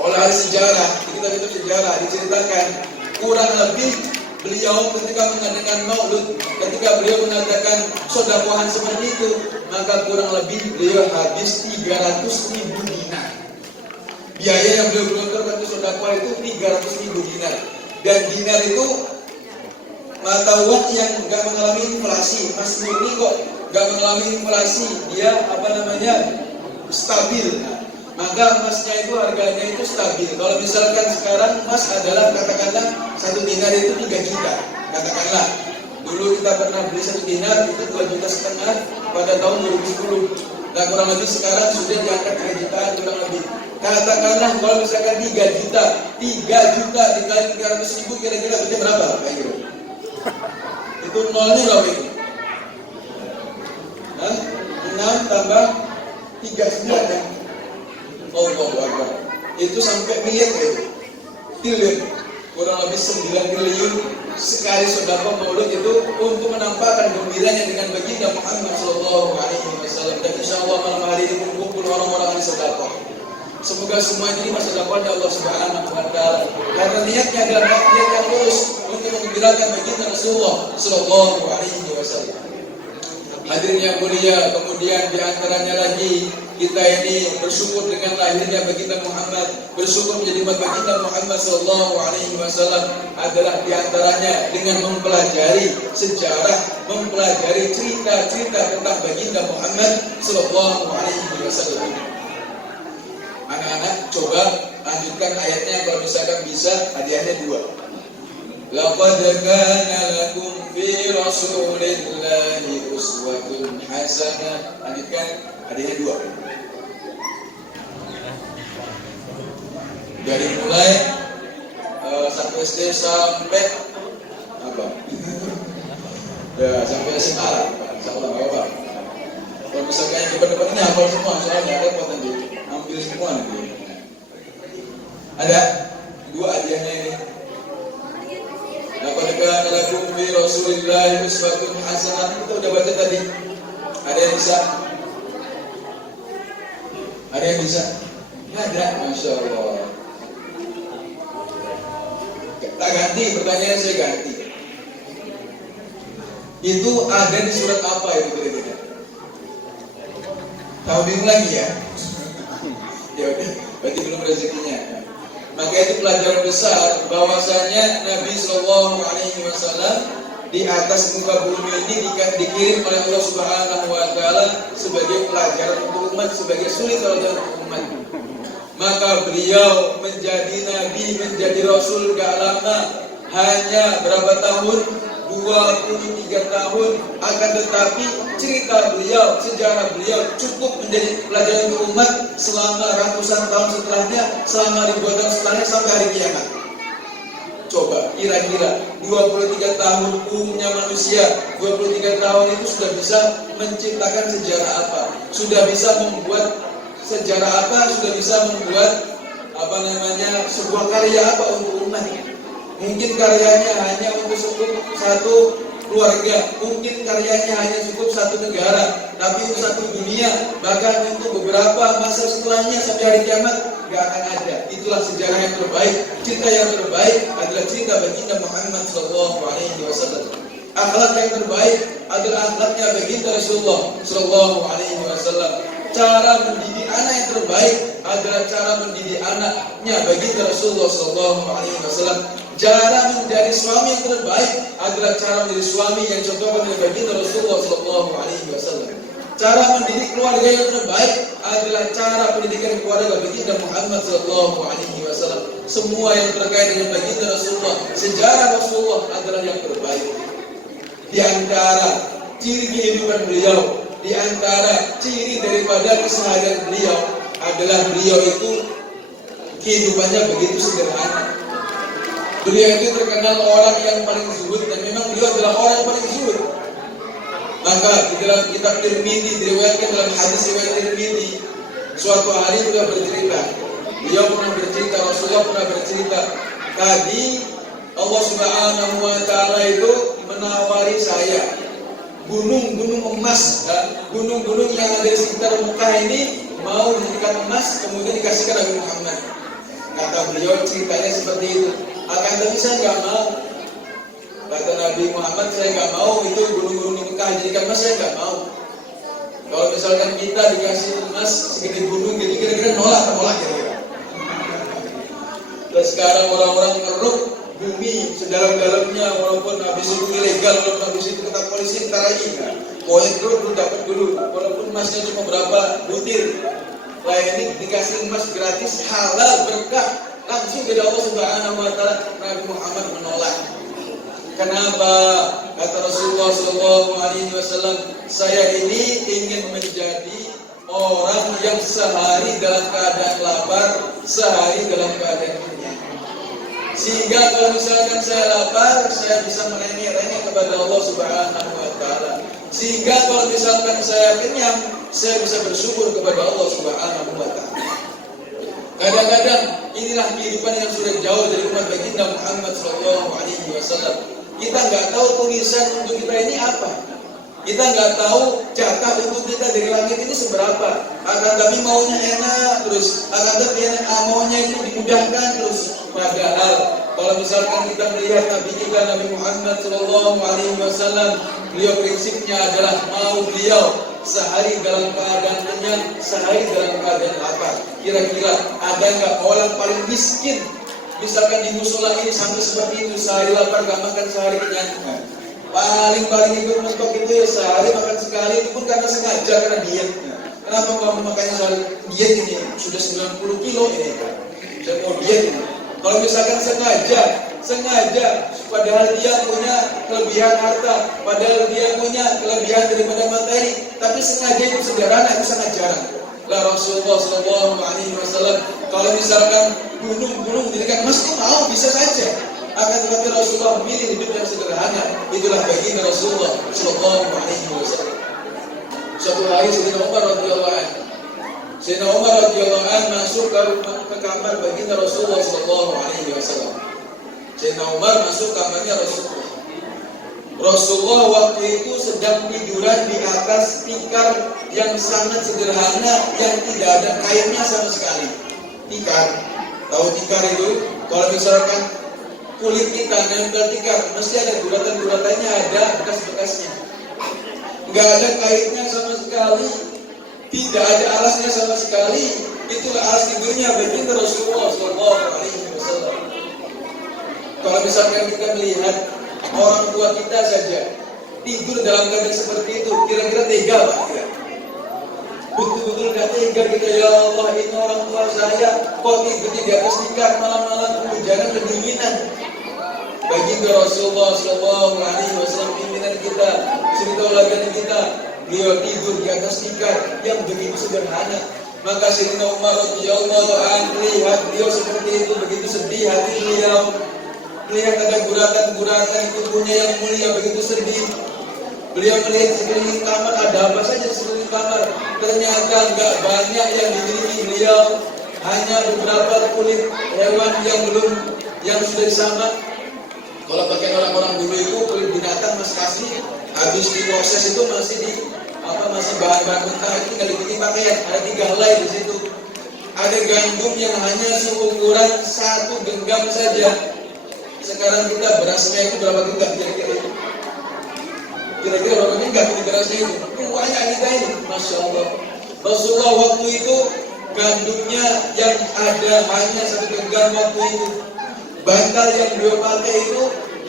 oleh ahli sejarah, di kitab-kitab sejarah diceritakan kurang lebih beliau ketika mengadakan maulud, ketika beliau mengadakan sedekahan seperti itu, maka kurang lebih beliau habis 300.000 dinar. Biaya yang beliau keluarkan untuk sedekah itu 300.000 dinar. Dan dinar itu mata uang yang enggak mengalami inflasi, masih murni kok, enggak mengalami inflasi, dia stabil. Maka emasnya itu harganya itu stabil. Kalau misalkan sekarang emas adalah katakanlah 1 dinar itu 3 juta. Katakanlah dulu kita pernah beli 1 dinar itu 2,5 juta pada tahun 2010. Nah kurang lebih sekarang sudah diangkat 3 jutaan kurang lebih. Katakanlah kalau misalkan 3 juta dikali 300.000 kira-kira berarti berapa? Pak Iro? Itu nolnya berapa itu? 6 tambah 39 ya? Allahu Akbar. Itu sampai miliar ya? Triliun. Kurang lebih 9 triliun sekali sedekah maulud itu untuk menampakkan gembiranya dengan baginda Muhammad sallallahu alaihi wasallam. Dan insyaallah malam hari ini kumpul orang-orang yang sedekah. Semoga semua ini masih dapat Allah Subhanahu wa taala. Karena niatnya adalah niat yang lurus untuk menggembirakan baginda Rasulullah sallallahu alaihi wasallam. Hadirin yang mulia, kemudian diantaranya lagi kita ini bersyukur dengan lahirnya baginda Muhammad, bersyukur menjadi umat baginda Muhammad sallallahu alaihi wasallam adalah diantaranya dengan mempelajari sejarah, mempelajari cerita-cerita tentang baginda Muhammad sallallahu alaihi wasallam. Anak-anak coba lanjutkan ayatnya kalau misalkan bisa, hadiahnya 2. Laqad kana lakum fi rasulillahi uswatun hasanah. Lanjutkan, hadiahnya 2. Dari mulai 1 SD sampai apa? Ya sampai SMA. Insyaallah apa? Kalau misalkan yang depan-depan ini hafal semua, soalnya repot nanti. Ambil semua nanti. Ada 2 hadiahnya ini. Laqad kana lakum fi rasulillahi uswatun hasanah. Itu udah baca tadi. Ada yang bisa? Ada yang bisa? Ada, Masya Allah. Tak ganti, pertanyaan saya ganti. Itu ada di surat apa itu kira-kira? Tahu bingung lagi ya? Ya udah, berarti belum rezekinya. Maka itu pelajaran besar bahwasanya Nabi Shallallahu Alaihi Wasallam di atas muka bumi ini dikirim oleh Allah Subhanahu Wa Taala sebagai pelajaran untuk umat, sebagai suri teladan untuk umat. Maka beliau menjadi Nabi, menjadi Rasul gak lama, hanya berapa tahun? 23 tahun. Akan tetapi cerita beliau, sejarah beliau cukup menjadi pelajaran untuk umat selama ratusan tahun setelahnya, selama ribuan tahun setelahnya sampai hari kiamat. Coba kira-kira 23 tahun umumnya manusia, 23 tahun itu sudah bisa menciptakan sejarah apa? Sudah bisa membuat sejarah apa? Sudah bisa membuat sebuah karya apa untuk umat? Mungkin karyanya hanya untuk satu keluarga, mungkin karyanya hanya cukup satu negara, tapi untuk satu dunia, bahkan untuk beberapa masa setelahnya sampai hari kiamat gak akan ada. Itulah sejarah yang terbaik. Cerita yang terbaik adalah cerita baginda Muhammad sallallahu alaihi wasallam. Akhlak yang terbaik adalah akhlaknya baginda Rasulullah sallallahu alaihi wasallam. Cara mendidik anak yang terbaik adalah cara mendidik anaknya baginda Rasulullah sallallahu alaihi wasallam. Cara menjadi suami yang terbaik adalah cara menjadi suami yang contohkan oleh baginda Rasulullah sallallahu alaihi wasallam. Cara mendidik keluarga yang terbaik adalah cara pendidikan keluarga baginda Muhammad sallallahu alaihi wasallam. Semua yang terkait dengan baginda Rasulullah, sejarah Rasulullah adalah yang terbaik. Di antara ciri kehidupan beliau, di antara ciri daripada keseharian beliau adalah beliau itu kehidupannya begitu sederhana. Beliau itu terkenal orang yang paling zuhud, dan memang beliau adalah orang yang paling zuhud. Maka di dalam kitab Tirmidzi diriwayatkan dalam hadis riwayat Tirmidzi, Suatu hari beliau bercerita, Rasulullah pernah bercerita, tadi Allah Subhanahu wa Ta'ala itu menawari saya gunung-gunung emas, gunung-gunung yang ada di sekitar Mekah ini mau dijadikan emas, kemudian dikasihkan Nabi Muhammad. Kata beliau ceritanya seperti itu. Akan tapi saya nggak mau. Kata Nabi Muhammad, saya nggak mau itu gunung-gunung di Mekah dijadikan emas, saya nggak mau. Kalau misalkan kita dikasih emas segede gunung, jadi kira-kira nolak kira-kira. Dan sekarang orang-orang ngeruk bumi sedalam-dalamnya, walaupun habis itu ilegal, walaupun habis itu kata polisi ntar lagi, poin dulu dapat dulu, walaupun emasnya cuma berapa butir. Lah ini dikasih emas gratis, halal, berkah, langsung dari Allah Subhanahu wa Ta'ala. Nabi Muhammad menolak. Kenapa? Kata Rasulullah SAW, saya ini ingin menjadi orang yang sehari dalam keadaan lapar, sehari dalam keadaan kenyang. Sehingga kalau misalkan saya lapar, saya bisa merengek-rengek kepada Allah Subhanahu wa Ta'ala. Sehingga kalau misalkan saya kenyang, saya bisa bersyukur kepada Allah Subhanahu wa Ta'ala. Kadang-kadang inilah kehidupan yang sudah jauh dari umat baginda Muhammad SAW. Kita nggak tahu tulisan untuk kita ini apa. Kita nggak tahu jatah untuk kita dari langit ini seberapa. Akan tapi maunya enak terus, akan tapi maunya itu dimudahkan terus. Padahal kalau misalkan kita melihat Nabi kita Nabi Muhammad SAW, beliau prinsipnya adalah mau beliau sehari dalam keadaan kenyang, sehari dalam keadaan lapar. Kira-kira ada nggak orang paling miskin? Misalkan di musola ini sampai seperti itu, sehari lapar gak makan, sehari kenyang. Paling itu mentok itu ya sehari makan sekali, itu pun karena sengaja, karena diet. Kenapa kamu makannya sehari diet ini? Sudah 90 kilo ini. Saya mau diet ini. Kalau misalkan sengaja, padahal dia punya kelebihan harta, padahal dia punya kelebihan daripada materi, tapi sengaja itu sederhana, itu sangat jarang. Lah Rasulullah SAW, kalau misalkan gunung-gunung dijadikan emas itu mau, bisa saja. Akan tetapi Rasulullah memilih hidup yang sederhana. Itulah baginda Rasulullah SAW. Suatu hari Sayyidina Umar radhiyallahu anhu masuk ke kamar baginda Rasulullah SAW. Sayyidina Umar masuk kamarnya Rasulullah. Rasulullah waktu itu sedang tiduran di atas tikar yang sangat sederhana, yang tidak ada kainnya sama sekali. Tikar, tahu tikar itu? Kalau misalkan kulit kita nempel tikar, mesti ada guratan-guratannya, ada bekas-bekasnya. Nggak ada kaitnya sama sekali, tidak ada alasnya sama sekali. Itulah alas tidurnya baginda Rasulullah SAW. Kalau misalkan kita melihat orang tua kita saja tidur dalam keadaan seperti itu, kira-kira tega Pak? Betul-betul gak tega kita, ya Allah, ini orang tua saya kok tidurnya di atas tikar malam-malam, kehujanan, kedinginan. Baginda Rasulullah SAW pimpinan kita, cerita ulagan kita, beliau tidur di atas tikar yang begitu sederhana. Maka Sayyidina Umar radhiyallahu anhu melihat beliau seperti itu, begitu sedih hati beliau. Melihat ada guratan-guratan tubuhnya yang mulia, begitu sedih. Beliau melihat sekeliling kamar, ada apa saja di sekeliling kamar. Ternyata enggak banyak yang dimiliki beliau, hanya beberapa kulit hewan yang sudah disambat. Kalau pakai orang-orang dulu itu kulit binatang masih kasih, habis diproses itu masih bahan-bahan mentah, itu tinggal dibikin pakaian. Ada 3 helai di situ. Ada gandum yang hanya seukuran 1 genggam saja. Sekarang kita berasnya itu berapa genggam kira-kira? Kira-kira berapa genggam di berasnya itu? Banyak kita ini, Masya Allah. Rasulullah waktu itu gandumnya yang ada hanya 1 genggam waktu itu. Bantal yang beliau pakai itu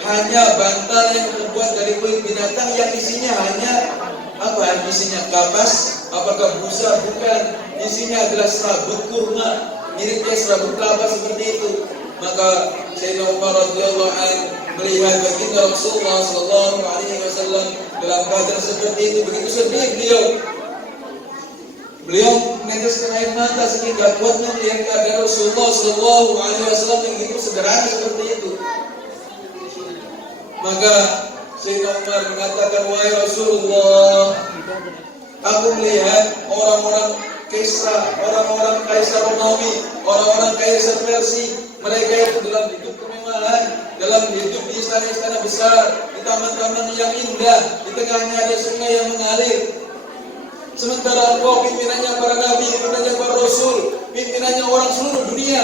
hanya bantal yang terbuat dari kulit binatang yang isinya hanya apa? Isinya kapas? Apakah busa? Bukan. Isinya adalah serabut kurma, miripnya serabut kelapa seperti itu. Maka Sayyidina Umar radhiyallahu anhu melihat baginda Rasulullah SAW dalam keadaan seperti itu, begitu sedih beliau meneteskan air mata sehingga kuatnya melihat keadaan Rasulullah SAW yang begitu sederhana seperti itu. Maka Sayyidina Umar mengatakan, wahai Rasulullah, aku melihat orang-orang Kisra, orang-orang Kaisar Romawi, orang-orang Kaisar Persia, mereka itu dalam hidup kemewahan, dalam hidup di istana-istana besar, di taman-taman yang indah, di tengahnya ada sungai yang mengalir. Sementara engkau pimpinannya para nabi, pimpinannya para rasul, pimpinannya orang seluruh dunia,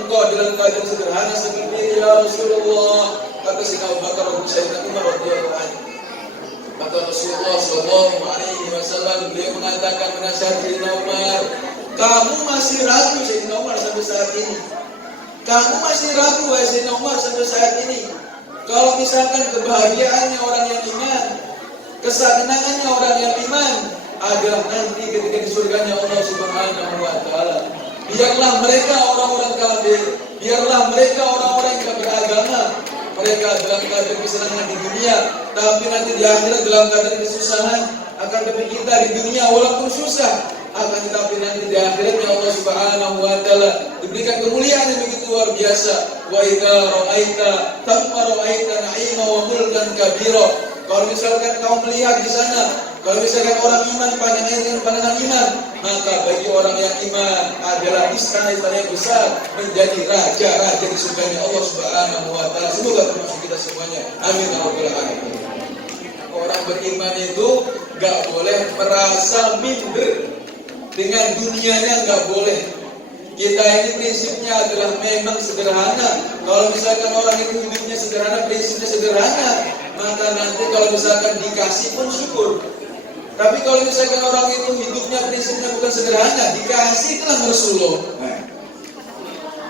engkau dalam keadaan sederhana seperti ini, ya Rasulullah. Kata Sayyidina Abu Bakar dan Sayyidina Umar radhiyallahu anhu. Maka Rasulullah sallallahu alaihi wasallam beliau mengatakan menasihati Sayyidina Umar, kamu masih ragu Sayyidina Umar sampai saat ini. Kamu masih ragu Sayyidina Umar sampai saat ini. Kalau misalkan kebahagiaannya orang yang iman, kesenangannya orang yang iman adalah nanti ketika di surganya Allah Subhanahu wa taala. Biarlah mereka orang-orang kafir, biarlah mereka orang-orang yang tidak beragama, mereka dalam keadaan kesenangan di dunia, tapi nanti di akhirat dalam keadaan kesusahan. Akan tapi kita di dunia walaupun susah, akan tetapi nanti di akhiratnya Allah Subhanahu wa taala diberikan kemuliaan yang begitu luar biasa. Wa idza ra'aita thamma ra'aita na'ima wa mulkan kabira. Kalau misalkan kau melihat di sana, kalau misalkan orang iman pandangannya dengan pandangan iman, maka bagi orang yang iman adalah istana-istana yang besar, menjadi raja-raja di surganya Allah Subhanahu wa taala. Semoga termasuk kita semuanya. Amin ya rabbal alamin. Orang beriman itu enggak boleh merasa minder dengan dunianya, enggak boleh. Kita ini prinsipnya adalah memang sederhana. Kalau misalkan orang itu hidupnya sederhana, prinsipnya sederhana, maka nanti kalau misalkan dikasih pun syukur. Tapi kalau misalkan orang itu hidupnya prinsipnya bukan sederhana, dikasih itulah Rasulullah.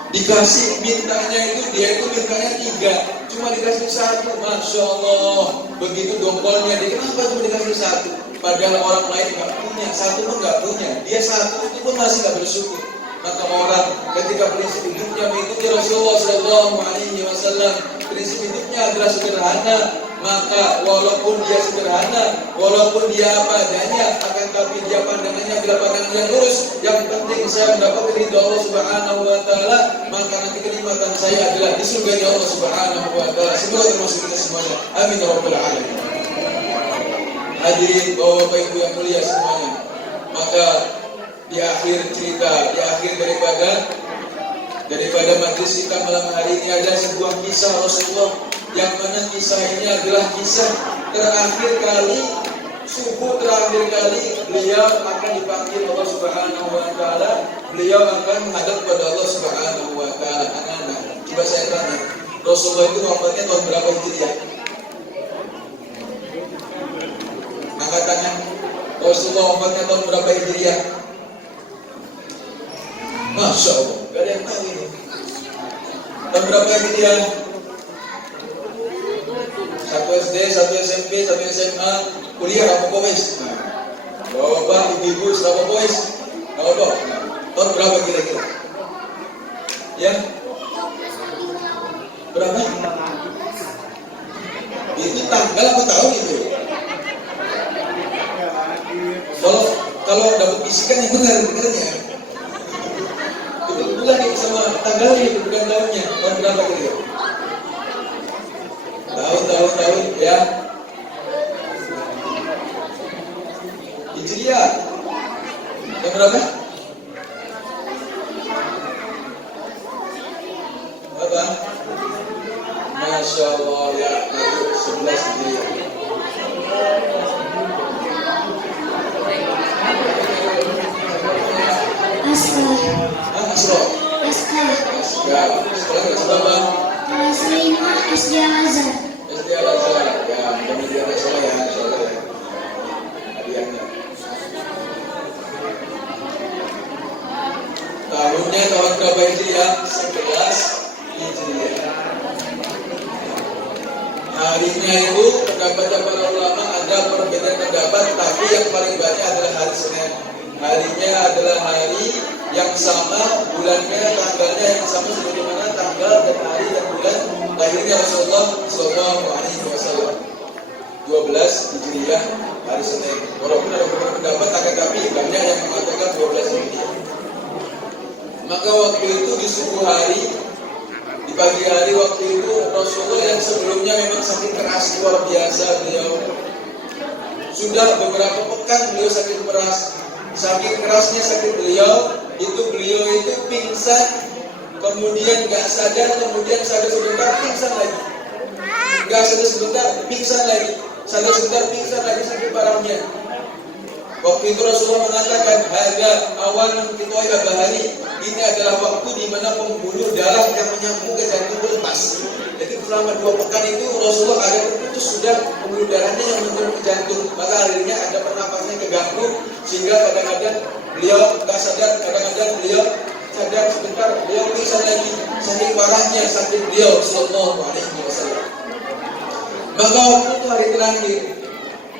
Dikasih mintanya itu, dia itu mintanya 3, cuma dikasih 1. Masya Allah, begitu dongkolnya dia, kenapa cuma dikasih 1? Padahal orang lain nggak punya, 1 pun nggak punya, dia 1 itu pun masih nggak bersyukur. Maka orang ketika prinsip hidupnya mengikuti Rasulullah Sallallahu Alaihi Wasallam, prinsip hidupnya adalah sederhana, maka walaupun dia sederhana, walaupun dia apa adanya, akan tapi dia pandangannya adalah pandangan yang lurus. Yang penting saya mendapat ridho Allah Subhanahu Wa Taala, maka nanti kenikmatan saya adalah di surga Allah Subhanahu Wa Taala. Semoga termasuk kita semuanya. Amin ya rabbal alamin. Hadirin bapak ibu yang mulia semuanya, maka di akhir cerita, di akhir daripada majlis kita malam hari ini ada sebuah kisah Rasulullah, yang mana kisah ini adalah kisah terakhir kali, subuh terakhir kali beliau akan dipanggil Allah Subhanahu wa taala, beliau akan menghadap kepada Allah Subhanahu wa taala. Anak-anak, coba saya tanya, Rasulullah itu wafatnya tahun berapa Hijriah? Angkat tangan. Rasulullah wafatnya tahun berapa Hijriah? Masya Allah, gak ada yang tahu ini. Tahun berapa Hijriah? 1 SD, 1 SMP, 1 SMA, kuliah apa boys? Bapak, ibu-ibu, siapa boys? Bapak, tahun berapa kira-kira? Ya? Berapa? Itu tanggal apa tahun itu? Kalau dapat bisikan yang benar benernya. Bukan nih sama tanggalnya itu, bukan tahunnya. Tahun berapa kira-kira? Tahun ya. Hijriah. Tahun berapa? Berapa? Masya Allah ya, 11 Hijriah. Asro. Ya, sekolah kelas berapa? Kelas 5 SD Al-Azhar. SD Al-Azhar, ya, kemudian sekolah ya, insyaallah ya. Hadiahnya. Tahunnya tahun berapa Hijriah? 11 Hijriah. Harinya itu pendapat para ulama ada perbedaan pendapat, tapi yang paling banyak adalah hari Senin. Harinya adalah hari yang sama, bulannya, tanggalnya yang sama sebagaimana tanggal dan hari dan bulan lahirnya Rasulullah Sallallahu Alaihi Wasallam. 12 Hijriah hari Senin. Walaupun ada beberapa pendapat, akan tapi banyak yang mengatakan 12 Hijriah. Maka waktu itu di subuh hari, di pagi hari waktu itu Rasulullah yang sebelumnya memang sakit keras luar biasa, beliau sudah beberapa pekan beliau sakit keras. Saking kerasnya sakit beliau itu pingsan, kemudian gak sadar, kemudian sadar sebentar, pingsan lagi. Gak sadar sebentar, pingsan lagi. Sadar sebentar, pingsan lagi, sakit parahnya. Waktu itu Rasulullah mengatakan, "Hada awan qita'i bahari." Ini adalah waktu di mana pembuluh darah yang menyambung ke jantung lepas. Jadi selama 2 pekan itu Rasulullah ada terputus sudah pembuluh darahnya yang menyambung ke jantung. Maka akhirnya ada pernapasannya keganggu sehingga kadang-kadang beliau tak sadar, kadang-kadang beliau sadar sebentar, beliau pingsan lagi. Saking parahnya sakit beliau sallallahu alaihi wasallam. Maka waktu itu hari terakhir,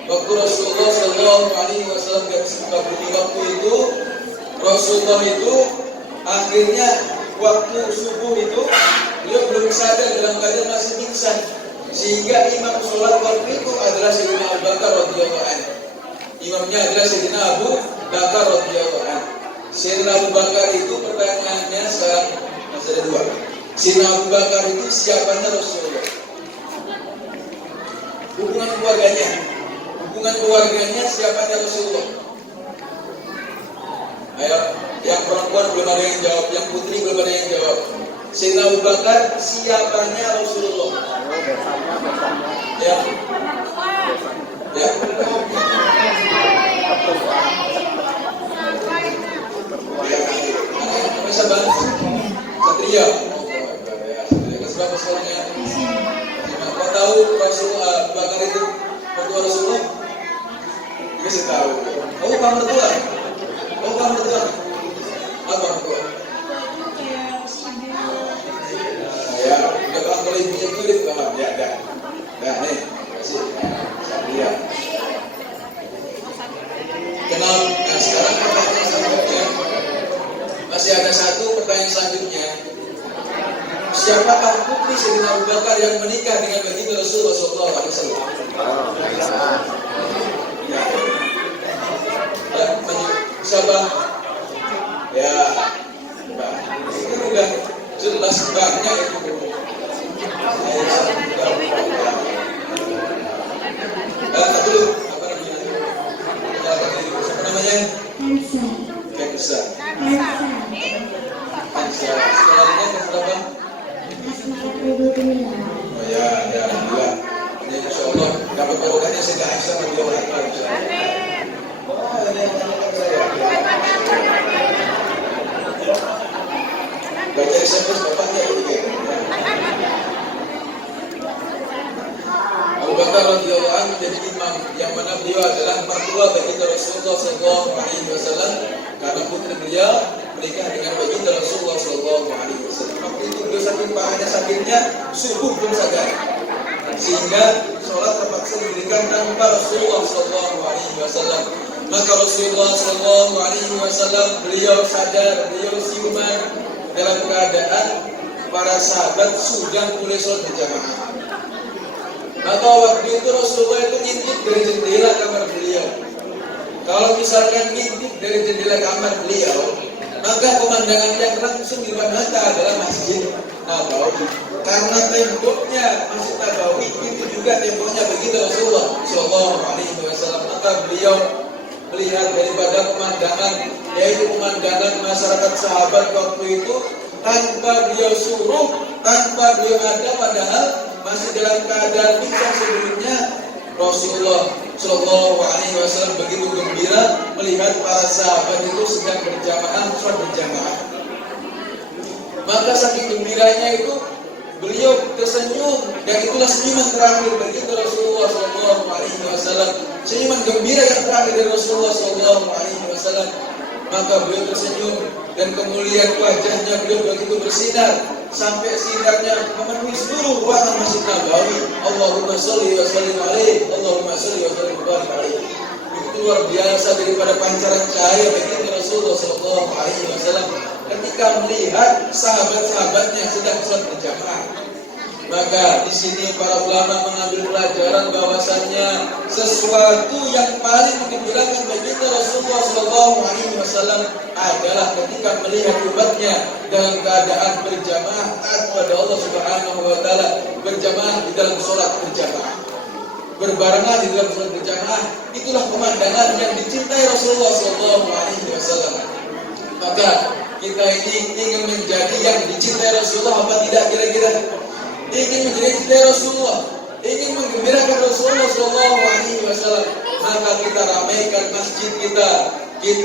waktu Rasulullah sallallahu alaihi wasallam gak bisa bumi, waktu itu Rasulullah itu akhirnya waktu subuh itu beliau belum sadar dalam keadaan masih pingsan, sehingga imam sholat waktu itu adalah Sayyidina Abu Bakar radhiyallahu anhu. Imamnya adalah Sayyidina Abu Bakar radhiyallahu anhu. Sayyidina Abu Bakar itu pertanyaannya sekarang masih ada 2. Sayyidina Abu Bakar itu siapanya Rasulullah? Hubungan keluarganya siapanya Rasulullah? Ayo, yang perempuan belum ada yang jawab, yang putri belum ada yang jawab. Sayyidina Abu Bakar siapanya Rasulullah? Ya. Bisa bantu? Satria. Berapa sekolahnya? Kau tahu Rasulullah Abu Bakar itu mertua Rasulullah? Bisa tahu. Oh, kamu mertua? Apa mertua? Ya, udah paham kalau ibunya kulit paham? Ya, dah. Dah, nih. Kasih. Satria. Kenal. Nah, sekarang pertanyaan selanjutnya. Masih ada 1 pertanyaan selanjutnya. Siapakah putri Sayyidina Abu Bakar yang menikah dengan baginda Rasulullah SAW? Ya. Siapa? Ya. Itu udah jelas banyak itu. Dulu apa namanya? Siapa namanya? Kensa. Sekolahnya kelas berapa? Oh ya, alhamdulillah. Ini insya Allah dapat barokahnya Sayyidah Aisyah radhiyallahu anha. Oh, ada yang menanyakan saya. Baca SMS bapaknya begitu. Abu Bakar radhiyallahu anhu menjadi imam yang mana beliau adalah mertua baginda Rasulullah sallallahu alaihi wasallam karena putri beliau menikah dengan baginda Rasulullah sallallahu alaihi wasallam. Waktu itu beliau saking parahnya sakitnya subuh belum sadar, sehingga sholat terpaksa diberikan tanpa Rasulullah sallallahu alaihi wasallam. Maka Rasulullah sallallahu alaihi wasallam beliau sadar, beliau siuman dalam keadaan para sahabat sudah mulai sholat berjamaah. Maka waktu itu Rasulullah itu ngintip dari jendela kamar beliau. Kalau misalkan ngintip dari jendela kamar beliau, maka pemandangan yang langsung di depan mata adalah Masjid Nabawi. Karena temboknya Masjid Nabawi itu juga temboknya begitu Rasulullah sallallahu alaihi wasallam. Maka beliau melihat daripada pemandangan, yaitu pemandangan masyarakat sahabat waktu itu, tanpa beliau suruh, tanpa beliau ada, padahal masih dalam keadaan pingsan sebelumnya. Rasulullah sallallahu alaihi wasallam begitu gembira melihat para sahabat itu sedang sholat berjamaah. Maka saking gembiranya itu beliau tersenyum, dan itulah senyuman terakhir begitu Rasulullah sallallahu alaihi wasallam, senyuman gembira yang terakhir dari Rasulullah sallallahu alaihi wasallam. Maka beliau tersenyum dan kemuliaan wajahnya beliau begitu bersinar sampai sinarnya memenuhi seluruh ruangan Masjid Nabawi. Allahumma sholli wa sallim alaihi, Allahumma sholli wa sallim alaihi. Begitu luar biasa daripada pancaran cahaya begitu Rasulullah sallallahu alaihi wasallam ketika melihat sahabat-sahabatnya sedang sholat berjamaah. Maka di sini para ulama mengambil pelajaran bahwasannya sesuatu yang paling menggembirakan baginda Rasulullah sallallahu alaihi wasallam adalah ketika melihat umatnya dalam keadaan berjamaah taat kepada Allah Subhanahu wa taala, berjamaah di dalam sholat berjamaah. berbarengan di dalam sholat berjamaah, itulah pemandangan yang dicintai Rasulullah SAW. Maka kita ini ingin menjadi yang dicintai Rasulullah apa tidak kira-kira? Ingin menjadi cintai Rasulullah, ingin menggembirakan Rasulullah SAW, maka kita ramaikan masjid kita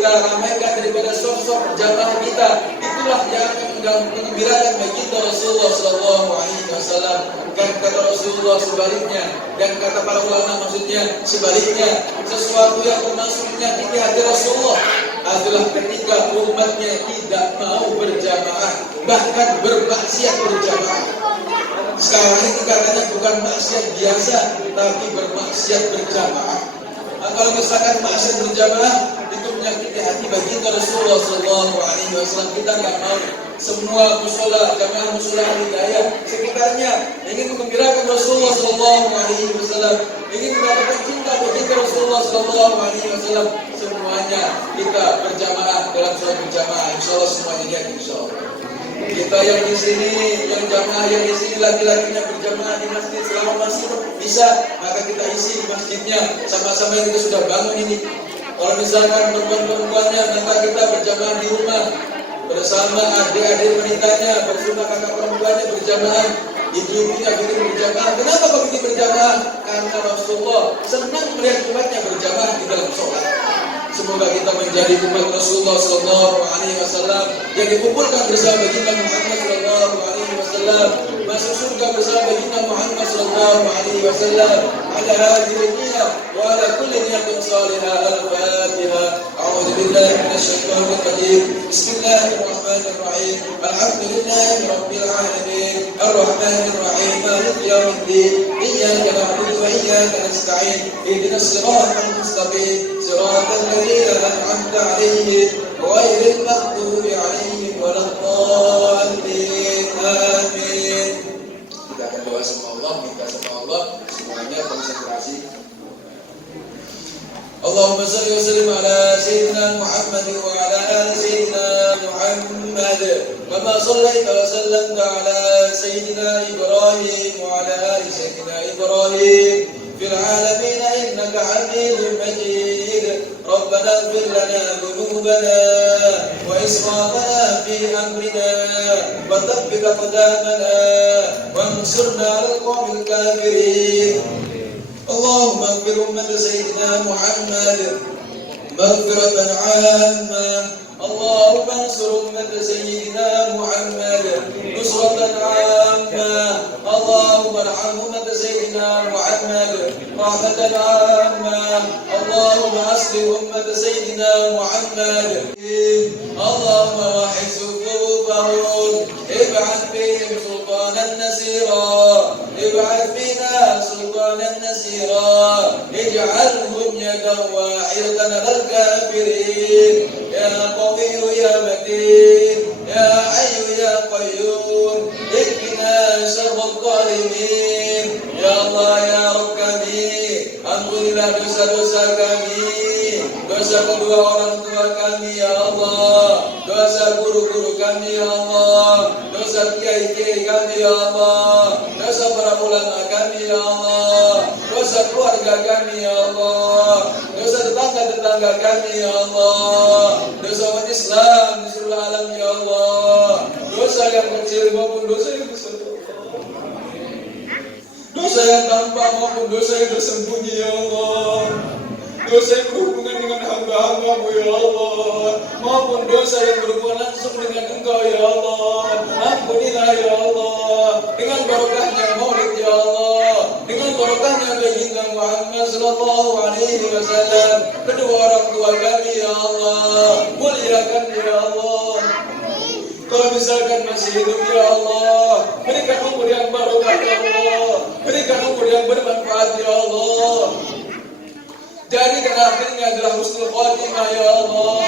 ramaikan daripada sholat berjamaah kita. Itulah yang akan menggembirakan bagi kita Rasulullah SAW. Dan kata Rasulullah sebaliknya, dan kata para ulama maksudnya sebaliknya, sesuatu yang termasuk menyakiti hati Rasulullah adalah ketika umatnya tidak mau berjamaah, bahkan bermaksiat berjamaah. Sekarang ini katanya bukan maksiat biasa, tapi bermaksiat berjamaah. Nah, kalau misalkan maksiat berjamaah itu menyakiti hati baginda Rasulullah SAW. Kita nggak mau semua musola, jamaah musola hidayah sekitarnya ingin menggembirakan Rasulullah SAW, ingin mendapatkan cinta baginda Rasulullah SAW. Semuanya kita berjamaah dalam sholat berjamaah. Insya Allah semuanya lihat insya Allah. Kita yang di sini, yang jamaah yang di sini laki-lakinya berjamaah di masjid selama masih bisa, maka kita isi di masjidnya sama-sama yang kita sudah bangun ini. Kalau misalkan perempuan-perempuannya, maka kita berjamaah di rumah bersama adik-adik wanitanya, bersama kakak perempuannya berjamaah, ibu-ibunya bikin berjamaah. Kenapa kok bikin berjamaah? Karena Rasulullah senang melihat umatnya berjamaah di dalam sholat. Semoga kita menjadi umat Rasulullah SAW yang dikumpulkan bersama baginda Muhammad SAW, masuk surga bersama baginda Muhammad SAW. Ala hadhihi niyyah wa ala kulli niyatin salihah. Al-Fatihah. A'udzu billahi minasyaitonir rajim. Bismillahirrahmanirrahim. Alhamdulillahi rabbil alamin. Arrahmanir rahim. Maliki yaumiddin. Iyyaka na'budu wa iyyaka nasta'in. Ihdinas siratal mustaqim. Siratal ladzina an'amta 'alaihim ghairil maghdubi 'alaihim waladdallin. Amin. Kita akan doa sama Allah, minta sama Allah, semuanya konsentrasi. Allahumma shalli wa sallim ala sayyidina Muhammad wa ala ali sayyidina Muhammad kama shallaita wa sallamta ala sayyidina Ibrahim wa ala ali sayyidina Ibrahim fil alamin innaka Hamidum Majid. Rabbana ighfir lana dhunubana wa israfana fi amrina wa thabbit aqdamana wansurna 'alal qawmil kafirin. Allahumma ighfir ummat sayyidina Muhammad maghfiratan 'amma. Allahumma ansur ummat sayyidina Muhammad nusratan 'amma. Allahumma arham ummat sayyidina Muhammad rahmatan 'amma. Allahumma aslih ummat sayyidina Muhammad. Allahumma wahid sufufahum ib'ath fihim sultanan nasira. ib'ath fina sultanan nasira. ij'alhum yadan wahidatan 'alal kafirin. Ya Qawiyyu ya Matin, Ya Hayyu ya Qayyum, ikfina syarral zalimin. Ya Allah ya Rabb kami, ampunilah dosa-dosa kami, dosa kedua orang tua kami ya Allah, dosa guru-guru kami ya Allah, dosa kiai-kiai kami ya Allah, dosa para ulama kami ya Allah, dosa keluarga kami ya Allah, dosa tetangga-tetangga kami ya Allah, dosa umat Islam di seluruh alam ya Allah, dosa yang kecil maupun dosa yang besar, dosa yang tampak maupun dosa yang tersembunyi ya Allah, dosa yang berhubungan dengan hamba-hamba-Mu ya Allah, maupun dosa yang berhubungan langsung dengan Engkau ya Allah. Ampunilah ya Allah, dengan barokahnya Maulid ya Allah, dengan barokahnya baginda Muhammad sallallahu alaihi wasallam, kedua orang tua kami ya Allah, muliakan ya Allah. Kalau misalkan masih hidup ya Allah, berikan umur yang barokah ya Allah, berikan umur yang bermanfaat ya Allah. Jadikan akhirnya adalah husnul khatimah ya Allah.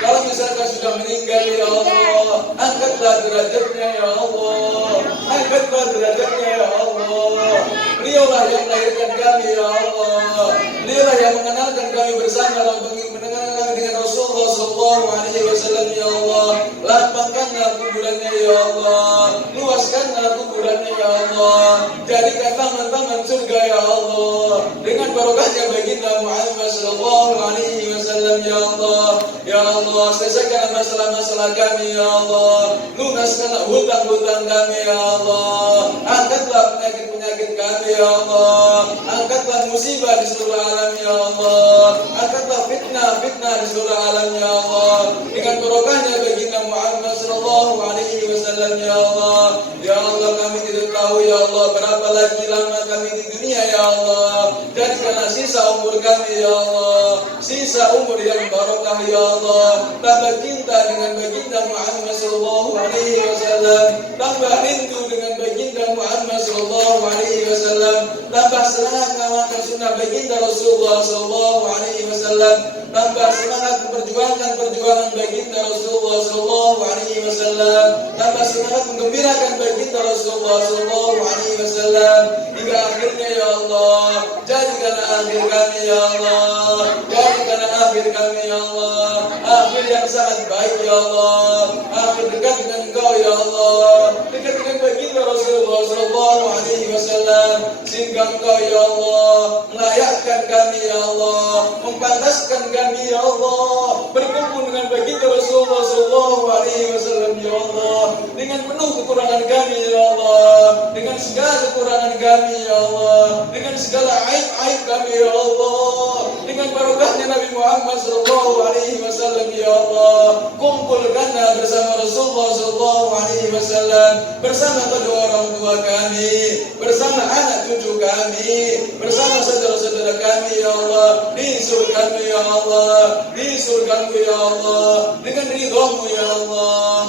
Kalau misalkan sudah meninggal ya Allah, angkatlah derajatnya ya Allah, angkatlah derajatnya ya Allah. Beliaulah yang melahirkan kami ya Allah, beliaulah yang mengenalkan kami bersama mendengarkan kami dengan Rasulullah sallallahu alaihi wasallam ya Allah. Lapangkanlah kuburannya ya Allah, luaskanlah kuburannya ya Allah, jadikan taman-taman surga ya Allah. dengan barokahnya baginda Muhammad sallallahu alaihi wasallam ya Allah. Ya Allah, selesaikan masalah-masalah kami ya Allah. Lunaskan hutang-hutang kami ya Allah. Angkatlah penyakit-penyakit kami ya Allah. Angkatlah musibah di seluruh alam ya Allah. Angkatlah fitnah-fitnah di seluruh alam ya Allah. Dengan barokahnya baginda Muhammad sallallahu alaihi wasallam ya Allah. Ya Allah, kami tidak tahu ya Allah berapa lagi lama kami di dunia ya Allah. Jadikanlah sisa umur kami ya Allah, sisa umur yang barokah ya Allah. Tambah cinta dengan baginda Muhammad sallallahu alaihi wasallam, tambah rindu dengan baginda Muhammad sallallahu alaihi wasallam, tambah semangat mengamalkan sunnah baginda Rasulullah sallallahu alaihi wasallam, tambah semangat memperjuangkan perjuangan baginda Rasulullah sallallahu alaihi wasallam, tambah semangat menggembirakan baginda Rasulullah sallallahu alaihi wasallam hingga akhirnya ya Allah. Jadikanlah akhir kami ya Allah, jadikanlah akhir kami ya Allah, akhir yang sangat baik ya Allah, akhir dekat dengan Engkau ya Allah, dekat dengan baginda Rasulullah sallallahu alaihi wasallam, sehingga Engkau ya Allah melayakkan kami ya Allah, mempantaskan kami ya Allah berkumpul dengan baginda Rasulullah sallallahu alaihi wasallam ya Allah, dengan penuh kekurangan kami ya Allah, dengan segala kekurangan kami ya Allah, dengan segala aib-aib kami ya Allah, dengan barokahnya Nabi Muhammad sallallahu alaihi wasallam ya Allah. Kumpulkanlah bersama Rasulullah sallallahu alaihi wasallam, bersama kedua orang tua kami, bersama anak cucu kami, bersama saudara-saudara kami ya Allah, di surga-Mu ya Allah, di surga-Mu ya Allah, dengan ridha-Mu ya Allah.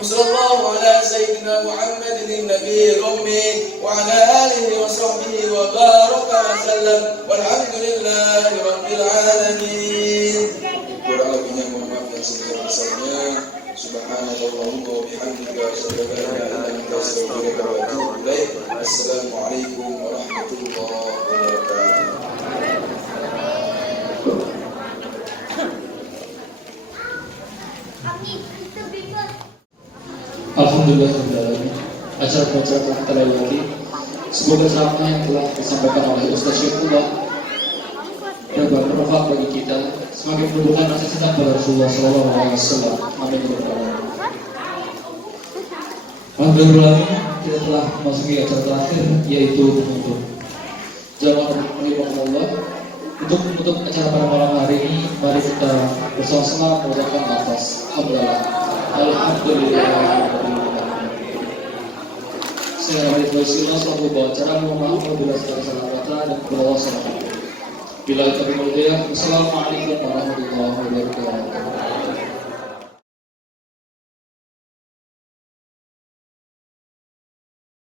Wassallallahu ala sayyidina Muhammadin nabiyil ummi wa ala alihi wa sahbihi wa baraka wa sallam walhamdulillahi rabbil alamin. Kurang lebihnya mohon maaf yang sebesar-besarnya. Subhanallahumma wa bihamdika asyhadu an la ilaha illa anta astaghfiruka wa atubu ilaik. Assalamualaikum warahmatullahi wabarakatuh. Alhamdulillah, acara-acara telah kita lewati. Semoga ceramah yang telah disampaikan oleh Ustaz Syekhullah bermanfaat bagi kita, semakin menumbuhkan rasa cinta pada Rasulullah SAW. Amin. Alhamdulillah, kita telah memasuki acara terakhir, yaitu penutup. Jamaah rahimahullah. Untuk menutup acara pada malam hari ini, mari kita bersama-sama mengucapkan nafas. Alhamdulillah. Saya Harif Baisila selaku bawa acara mohon maaf apabila segala salah kata dan kebawa salah. Bila kita bermulia, Assalamualaikum warahmatullahi wabarakatuh.